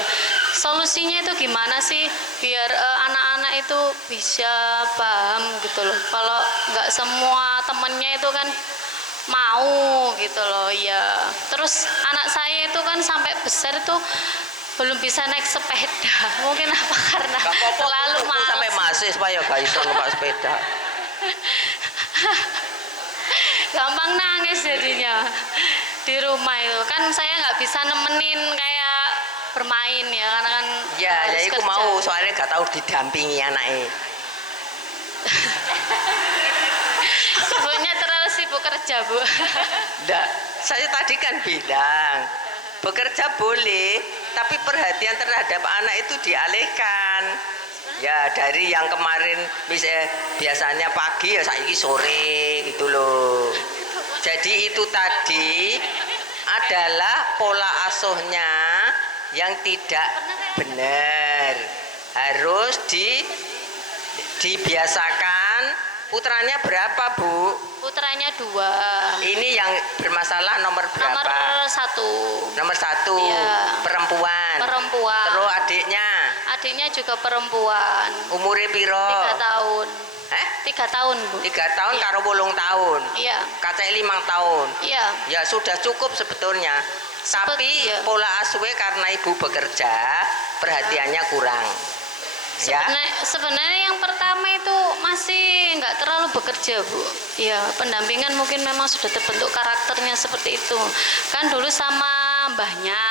Solusinya itu gimana sih biar anak-anak itu bisa paham gitu loh. Kalau nggak semua temennya itu kan mau gitu loh ya. Terus anak saya itu kan sampai besar itu belum bisa naik sepeda. Mungkin apa karena terlalu malas. Sampai masih supaya gak iso numpak sepeda. Gampang nangis jadinya di rumah itu kan saya nggak bisa nemenin kayak bermain ya karena kan Ya, harus jadi aku kerja. mau soalnya gak tahu didampingi anaknya. Ibunya terlalu sibuk kerja, Bu. Nggak, saya tadi kan bilang bekerja boleh, tapi perhatian terhadap anak itu dialihkan. Ya dari yang kemarin misalnya biasanya pagi ya saiki sore gitu loh. Jadi itu tadi adalah pola asuhnya yang tidak benar. Harus dibiasakan. Putranya berapa, Bu? Putranya 2. Ini yang bermasalah nomor berapa? Nomor 1. Nomor 1. Iya. Perempuan. Perempuan. Terus adiknya Adiknya juga perempuan. umurnya piro? 3 tahun. 3 tahun, Bu. 3 tahun Iya. karo 8 tahun. Iya. Kacai 5 tahun. Iya. Ya sudah cukup sebetulnya. Tapi iya. pola asuhnya karena ibu bekerja, perhatiannya kurang. Ya. Sebenarnya yang pertama itu masih nggak terlalu bekerja, Bu. Ya, pendampingan mungkin memang sudah terbentuk karakternya seperti itu. Kan dulu sama mbahnya.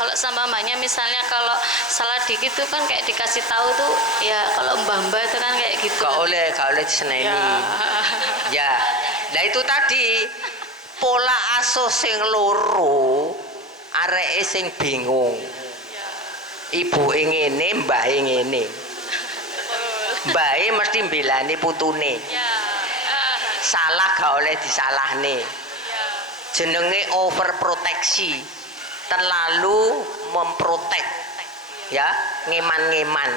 Kalau sama mbahnya misalnya kalau salah dikit tuh kan kayak dikasih tahu tuh, ya kalau mbah-mbah itu kan kayak gitu. Gak oleh diseneni. Ya. Ya. Nah itu tadi pola asuh sing loro, areke sing bingung. Ibu ngene, mbah ngene. Mbahe mesti mbelani putune. Ya. Salah gak oleh disalahne. Jenenge overproteksi. Terlalu memprotek. Ya, ngeman-ngeman.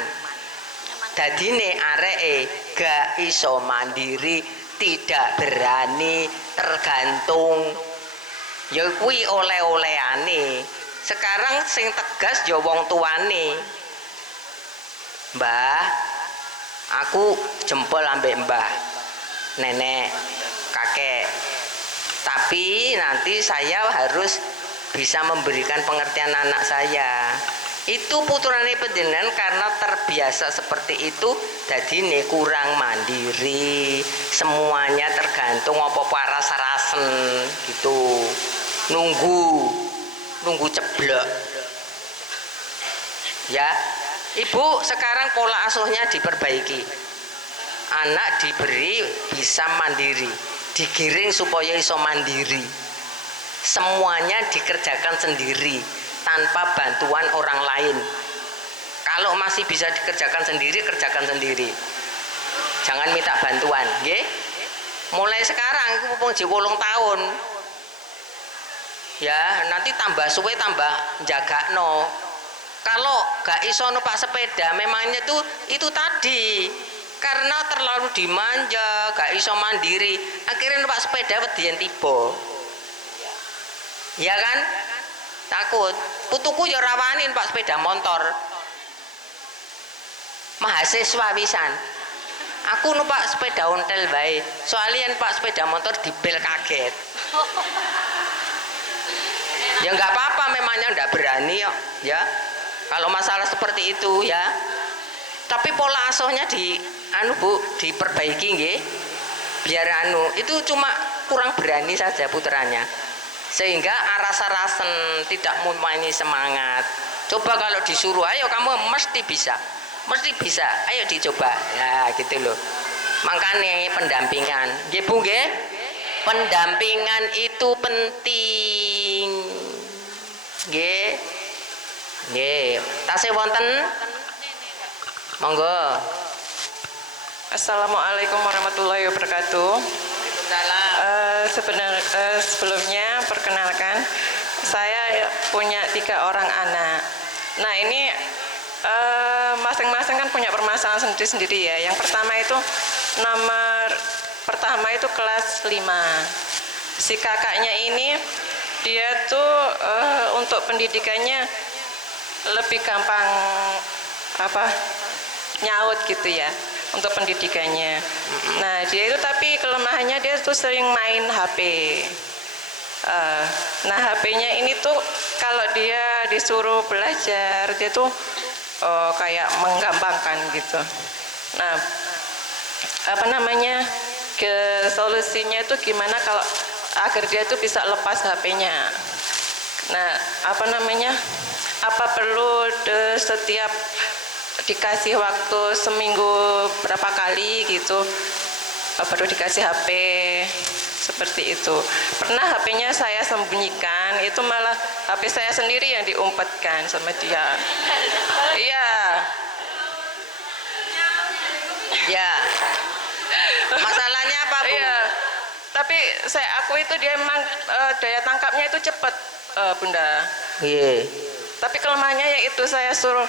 Dadine areke gak iso mandiri, tidak berani, tergantung. Ya kuwi oleh-olehane. Sekarang sing tegas ya wong tuane. Mbah, aku jempol ambek mbah, nenek, kakek. Tapi nanti saya harus bisa memberikan pengertian anak saya. Itu putrane panjenengan karena terbiasa seperti itu, dadine kurang mandiri. Semuanya tergantung apa-apa aras-arasen gitu. Nunggu ceblok. Ya. Ibu sekarang pola asuhnya diperbaiki. Anak diberi bisa mandiri, digiring supaya iso mandiri. Semuanya dikerjakan sendiri tanpa bantuan orang lain. Kalau masih bisa dikerjakan sendiri, kerjakan sendiri. Jangan minta bantuan, nggih. Mulai sekarang iku mumpung 8 tahun. Ya, nanti tambah suwe tambah jagakno. Kalau gak iso numpak sepeda memangnya tuh itu tadi karena terlalu dimanja, gak iso mandiri, akhirnya numpak sepeda wedien tiba. Ya kan? Takut. Putuku ya rawani numpak sepeda motor. Mahasiswa pisan. Aku numpak sepeda ontel bae. Soalnya numpak sepeda motor dibel kaget. Ya nggak apa-apa, memangnya nggak berani kok, ya. Kalau masalah seperti itu ya. Tapi pola asuhnya diperbaiki nggih. Biar itu cuma kurang berani saja putranya. Sehingga aras-arasen tidak mempunyai semangat. Coba kalau disuruh, ayo kamu mesti bisa. Mesti bisa. Ayo dicoba. Ya, gitu loh. Makanya pendampingan. Nggih, Bu nggih? Pendampingan itu penting. Nggih. Nggih, tasih wonten? Monggo. Assalamualaikum warahmatullahi wabarakatuh. Sebelumnya perkenalkan, saya punya 3 orang anak. Nah ini masing-masing kan punya permasalahan sendiri-sendiri ya. Yang pertama itu pertama itu kelas 5. Si kakaknya ini dia tuh untuk pendidikannya lebih gampang nyaut gitu ya untuk pendidikannya. Nah dia itu tapi kelemahannya dia tuh sering main HP. Nah HP-nya ini tuh kalau dia disuruh belajar dia tuh kayak menggampangkan gitu. Nah solusinya itu gimana kalau agar dia tuh bisa lepas HP-nya. Nah apa perlu setiap dikasih waktu seminggu berapa kali gitu baru dikasih HP seperti itu. Pernah HP-nya saya sembunyikan, itu malah HP saya sendiri yang diumpetkan sama dia. Iya. Ya. Masalahnya apa, Bu? Iya. Tapi aku itu dia memang daya tangkapnya itu cepat, Bunda. Iya. Tapi kelemahannya yaitu saya suruh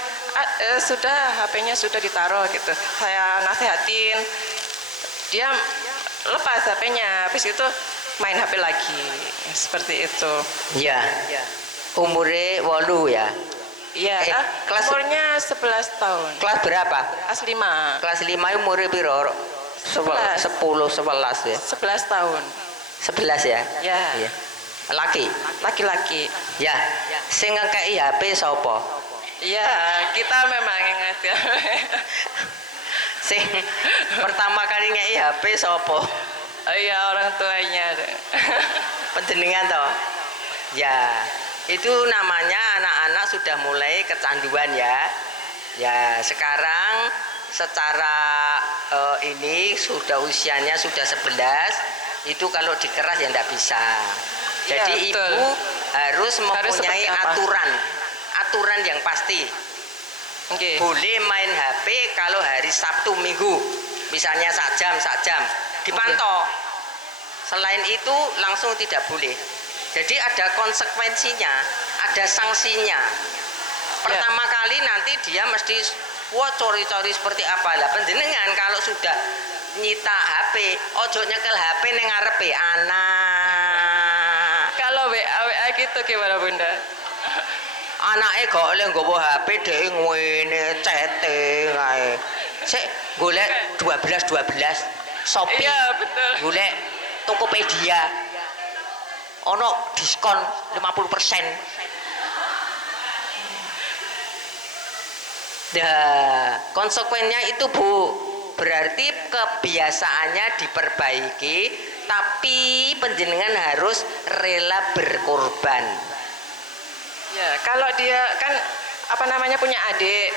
sudah HP-nya sudah ditaruh gitu. Saya nasihatin, dia lepas HP-nya, habis itu main HP lagi. Seperti itu. Iya. Umurnya 8 ya? Iya, umurnya 11 tahun. Kelas berapa? Kelas 5. Kelas 5 umurnya piro? 10, 11 ya? 11 tahun. 11 ya? Ya. Iya. Laki? Laki-laki. Ya. Sing ngekei HP sapa? Iya, kita memang ingat ya. Sing pertama kali ngekei HP sapa? Iya, orang tuanya. Panjenengan toh? Ya. Itu namanya anak-anak sudah mulai kecanduan ya. Ya, sekarang secara ini sudah usianya sudah 11, itu kalau dikeras ya enggak bisa. Jadi ya, ibu harus mempunyai apa? aturan yang pasti. Okay. Boleh main HP kalau hari Sabtu Minggu, misalnya sak jam dipantau. Selain itu langsung tidak boleh. Jadi ada konsekuensinya, ada sanksinya. Pertama kali nanti dia mesti cori-cori seperti apa lah. Panjenengan kalau sudah nyita HP, ojo nyekel HP ning ngarepe anak. Kalau WA gitu gimana, Bunda? Anake kok oleh nggawa HP dhek ngene chatting ae. Sik golek 12 Shopee. Iya, betul. Golek Tokopedia. Ono diskon 50%. Nah, konsekuensinya itu Bu, berarti kebiasaannya diperbaiki, tapi panjenengan harus rela berkorban. Ya, kalau dia kan punya adik.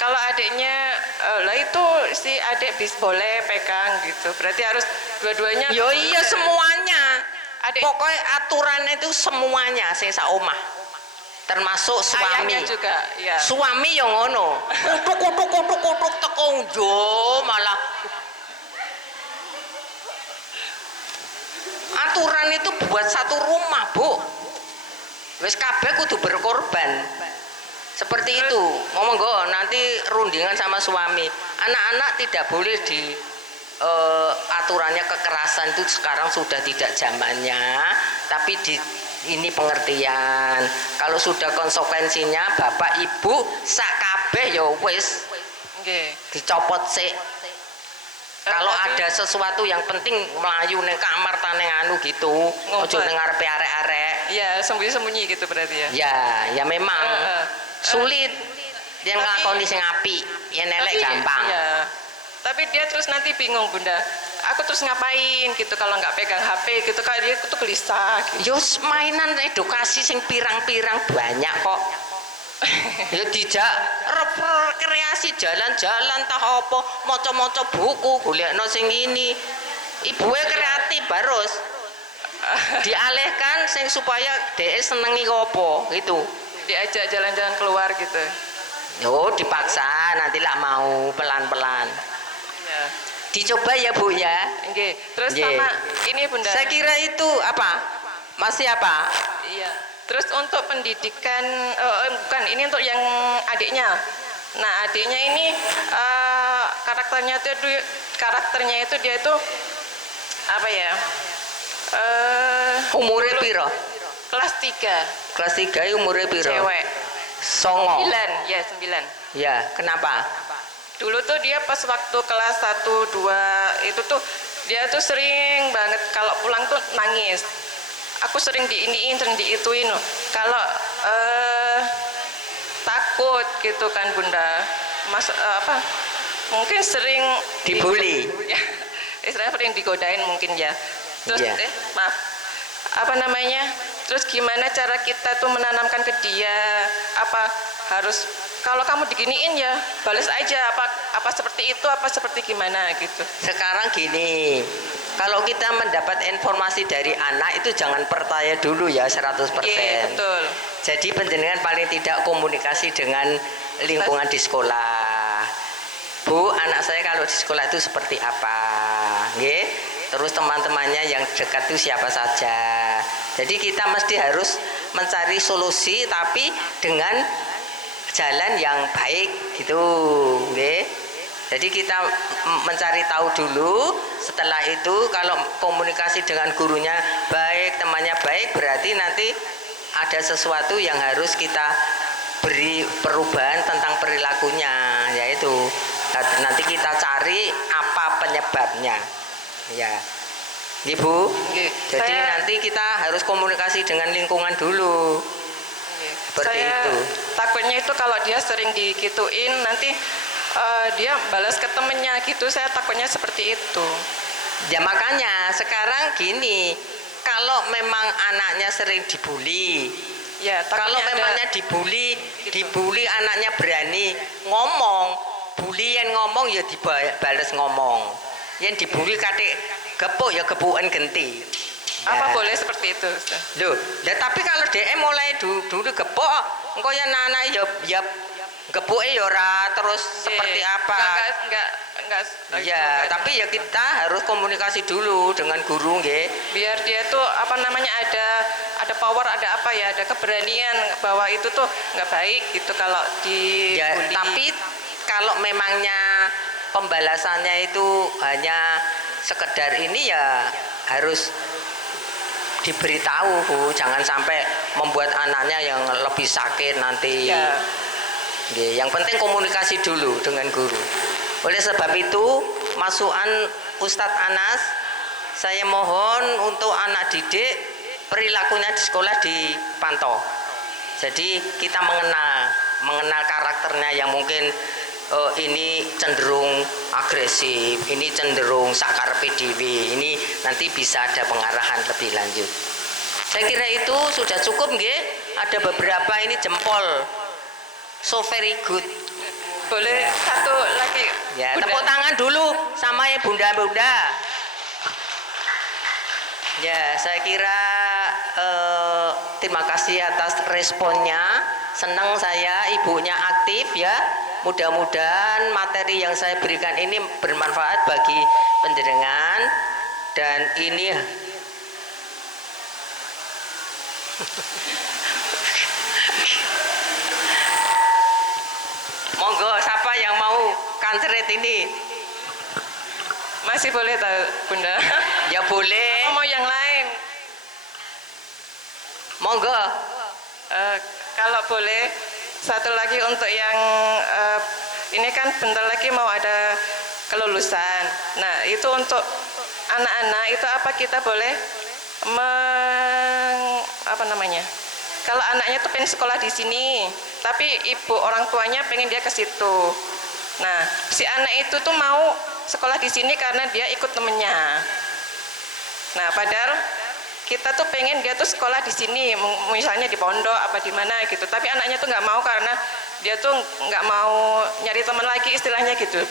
Kalau adiknya lah itu si adik boleh pegang gitu. Berarti harus dua-duanya. Yo iya semuanya. Adik. Pokoknya aturan itu semuanya sing sak omah. Termasuk suami. Ayahnya juga, ya. Suami yang ngono. Kutuk teko njo malah. Aturan itu buat satu rumah, Bu. Wis kabeh kudu berkorban. Seperti itu. Monggo nanti rundingan sama suami. Anak-anak tidak boleh di aturannya kekerasan itu sekarang sudah tidak zamannya, tapi ini pengertian. Kalau sudah konsekuensinya bapak ibu sak kabeh ya wis dicopot sih. Kalau ada sesuatu yang penting melayu neng kamar taneng anu gitu, ojo neng ngarepe arek-arek. Ya sembunyi-sembunyi gitu berarti ya. Ya memang sulit dia nglakoni sing apik, yen elek gampang. Ya. Tapi dia terus nanti bingung, Bunda. Aku terus ngapain gitu kalau nggak pegang HP gitu, kayak dia tuh gelisah gitu. Yus mainan edukasi sing pirang-pirang banyak kok. Ya dijak rekreasi jalan-jalan tah apa maca-maca buku golekno sing ini. Ibuke kreatif harus dialihkan sing supaya dhek senengi apa gitu. diajak jalan-jalan keluar gitu. Oh, dipaksa, nanti lah mau pelan-pelan. Ya. Dicoba ya Bu ya. Oke. Terus Nggih. sama ini Bunda. Saya kira itu apa? Masih apa? Iya. Terus untuk pendidikan, bukan, ini untuk yang adiknya. Nah, adiknya ini karakternya itu dia itu apa ya? Umurnya piro? Kelas 3, Kelas 3 umurnya piro? cewek. Songo. 9, ya 9. Ya, kenapa? Dulu tuh dia pas waktu kelas 1, 2 itu tuh dia tuh sering banget kalau pulang tuh nangis. Aku sering diiniin, sering diituin loh. Kalau takut gitu kan Bunda. Mungkin sering Dibully. Ya, istilahnya sering digodain mungkin ya. Terus Iya. maaf. Apa namanya? Terus gimana cara kita tuh menanamkan ke dia apa harus kalau kamu diginiin ya balas aja apa seperti itu apa seperti gimana gitu. Sekarang gini, kalau kita mendapat informasi dari anak itu jangan percaya dulu ya 100%. Iya, betul. Jadi penjenengan paling tidak komunikasi dengan lingkungan di sekolah. Bu, anak saya kalau di sekolah itu seperti apa? Nggih? Terus teman-temannya yang dekat itu siapa saja. Jadi kita mesti harus mencari solusi tapi dengan jalan yang baik gitu, nggih. Jadi kita mencari tahu dulu, setelah itu kalau komunikasi dengan gurunya baik, temannya baik, berarti nanti ada sesuatu yang harus kita beri perubahan tentang perilakunya, yaitu nanti kita cari apa penyebabnya. Ya. Ibu. Jadi nanti kita harus komunikasi dengan lingkungan dulu. Seperti Saya itu. takutnya itu kalau dia sering digituin nanti dia balas ke temennya gitu, saya takutnya seperti itu. Ya makanya sekarang gini, kalau memang anaknya sering dibully, Ya, kalau takutnya memangnya dibully anaknya berani ngomong, bulian ngomong ya dibales ngomong. Yang dibully kadek gepuk ya gepukan genti. apa Ya. boleh seperti itu? Ustaz? Loh, ya tapi kalau DM mulai dulu gepuk, engkau ya nana ya gepuke ya ora terus seperti apa? Enggak. Ya, tapi ya kita harus komunikasi dulu dengan guru, nggih. Biar dia tuh apa namanya ada power, ada apa ya, ada keberanian bahwa itu tuh nggak baik gitu kalau Ya, dibully. tapi kalau memangnya pembalasannya itu hanya sekedar ini ya harus diberitahu, Bu. Jangan sampai membuat anaknya yang lebih sakit nanti. Ya. Nggih, yang penting komunikasi dulu dengan guru. Oleh sebab itu, masukan Ustadz Anas, saya mohon untuk anak didik perilakunya di sekolah dipantau. Jadi kita mengenal karakternya yang mungkin ini cenderung agresif, ini cenderung sakarepe dhewe, ini nanti bisa ada pengarahan lebih lanjut. Saya kira itu sudah cukup, nggih. Ada beberapa ini jempol. So very good. Boleh satu lagi. Ya, Bunda? tepuk tangan dulu sama ya bunda-bunda. Ya, saya kira terima kasih atas responnya. Senang saya ibunya aktif ya. Mudah-mudahan materi yang saya berikan ini bermanfaat bagi panjenengan dan ini monggo siapa yang mau kanceret ini? Masih boleh tahu Bunda? Ya boleh. Oh, mau yang lain? Monggo. Kalau boleh satu lagi untuk yang ini kan bentar lagi mau ada kelulusan. Nah itu untuk anak-anak itu apa kita boleh apa namanya? Kalau anaknya tuh pengen sekolah di sini, tapi ibu orang tuanya pengen dia ke situ. Nah si anak itu tuh mau sekolah di sini karena dia ikut temennya. Nah padahal kita tuh pengen dia tuh sekolah di sini, misalnya di pondok apa di mana gitu. Tapi anaknya tuh nggak mau karena dia tuh nggak mau nyari teman lagi istilahnya gitu.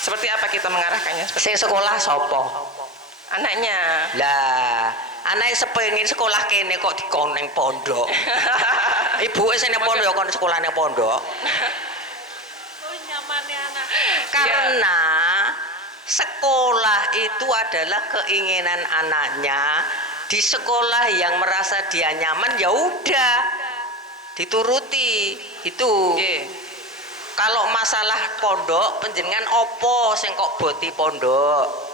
Seperti apa kita mengarahkannya? Sing sekolah sopo? Anaknya. Lah, Anake sepengin sekolah kene kok dikon ning pondok. Ibuke sing ning pondok kon sekolah ning pondok. Karena sekolah itu adalah keinginan anaknya. Di sekolah yang merasa dia nyaman ya udah dituruti itu. Kalau masalah pondok penjenengan opo sing kok boti pondok?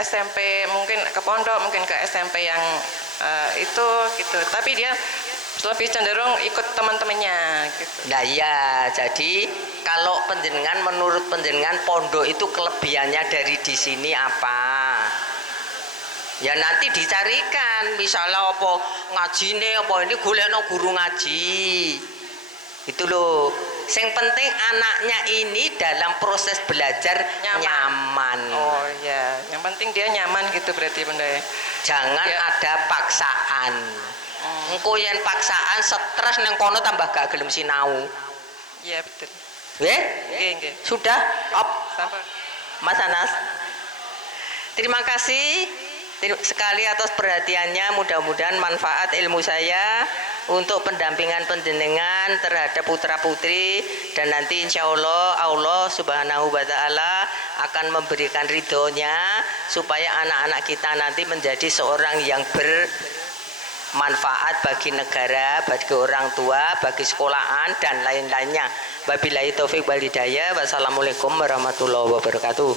SMP mungkin ke pondok, mungkin ke SMP yang itu gitu. Tapi dia lebih cenderung ikut teman-temannya gitu. Nah ya, jadi kalau penjenengan menurut penjenengan pondok itu kelebihannya dari di sini apa? Ya nanti dicarikan, misalnya apa ngajine apa ini golekno guru ngaji. Itu loh. Yang penting anaknya ini dalam proses belajar nyaman. Oh ya, yang penting dia nyaman gitu berarti Bunda ya. Jangan Ya. ada paksaan. Engko yen paksaan stres nang kono tambah gak gelem sinau. Iya betul. Nggih? Nggih. Sudah? Op. Sampai. Mas Anas. Terima kasih sekali atas perhatiannya. Mudah-mudahan manfaat ilmu saya untuk pendampingan penjenengan terhadap putra putri, dan nanti insya Allah Allah subhanahu wa ta'ala akan memberikan ridhonya supaya anak-anak kita nanti menjadi seorang yang bermanfaat bagi negara, bagi orang tua, bagi sekolahan dan lain-lainnya. Wabillahi taufik wal hidayah. Wassalamualaikum warahmatullahi wabarakatuh.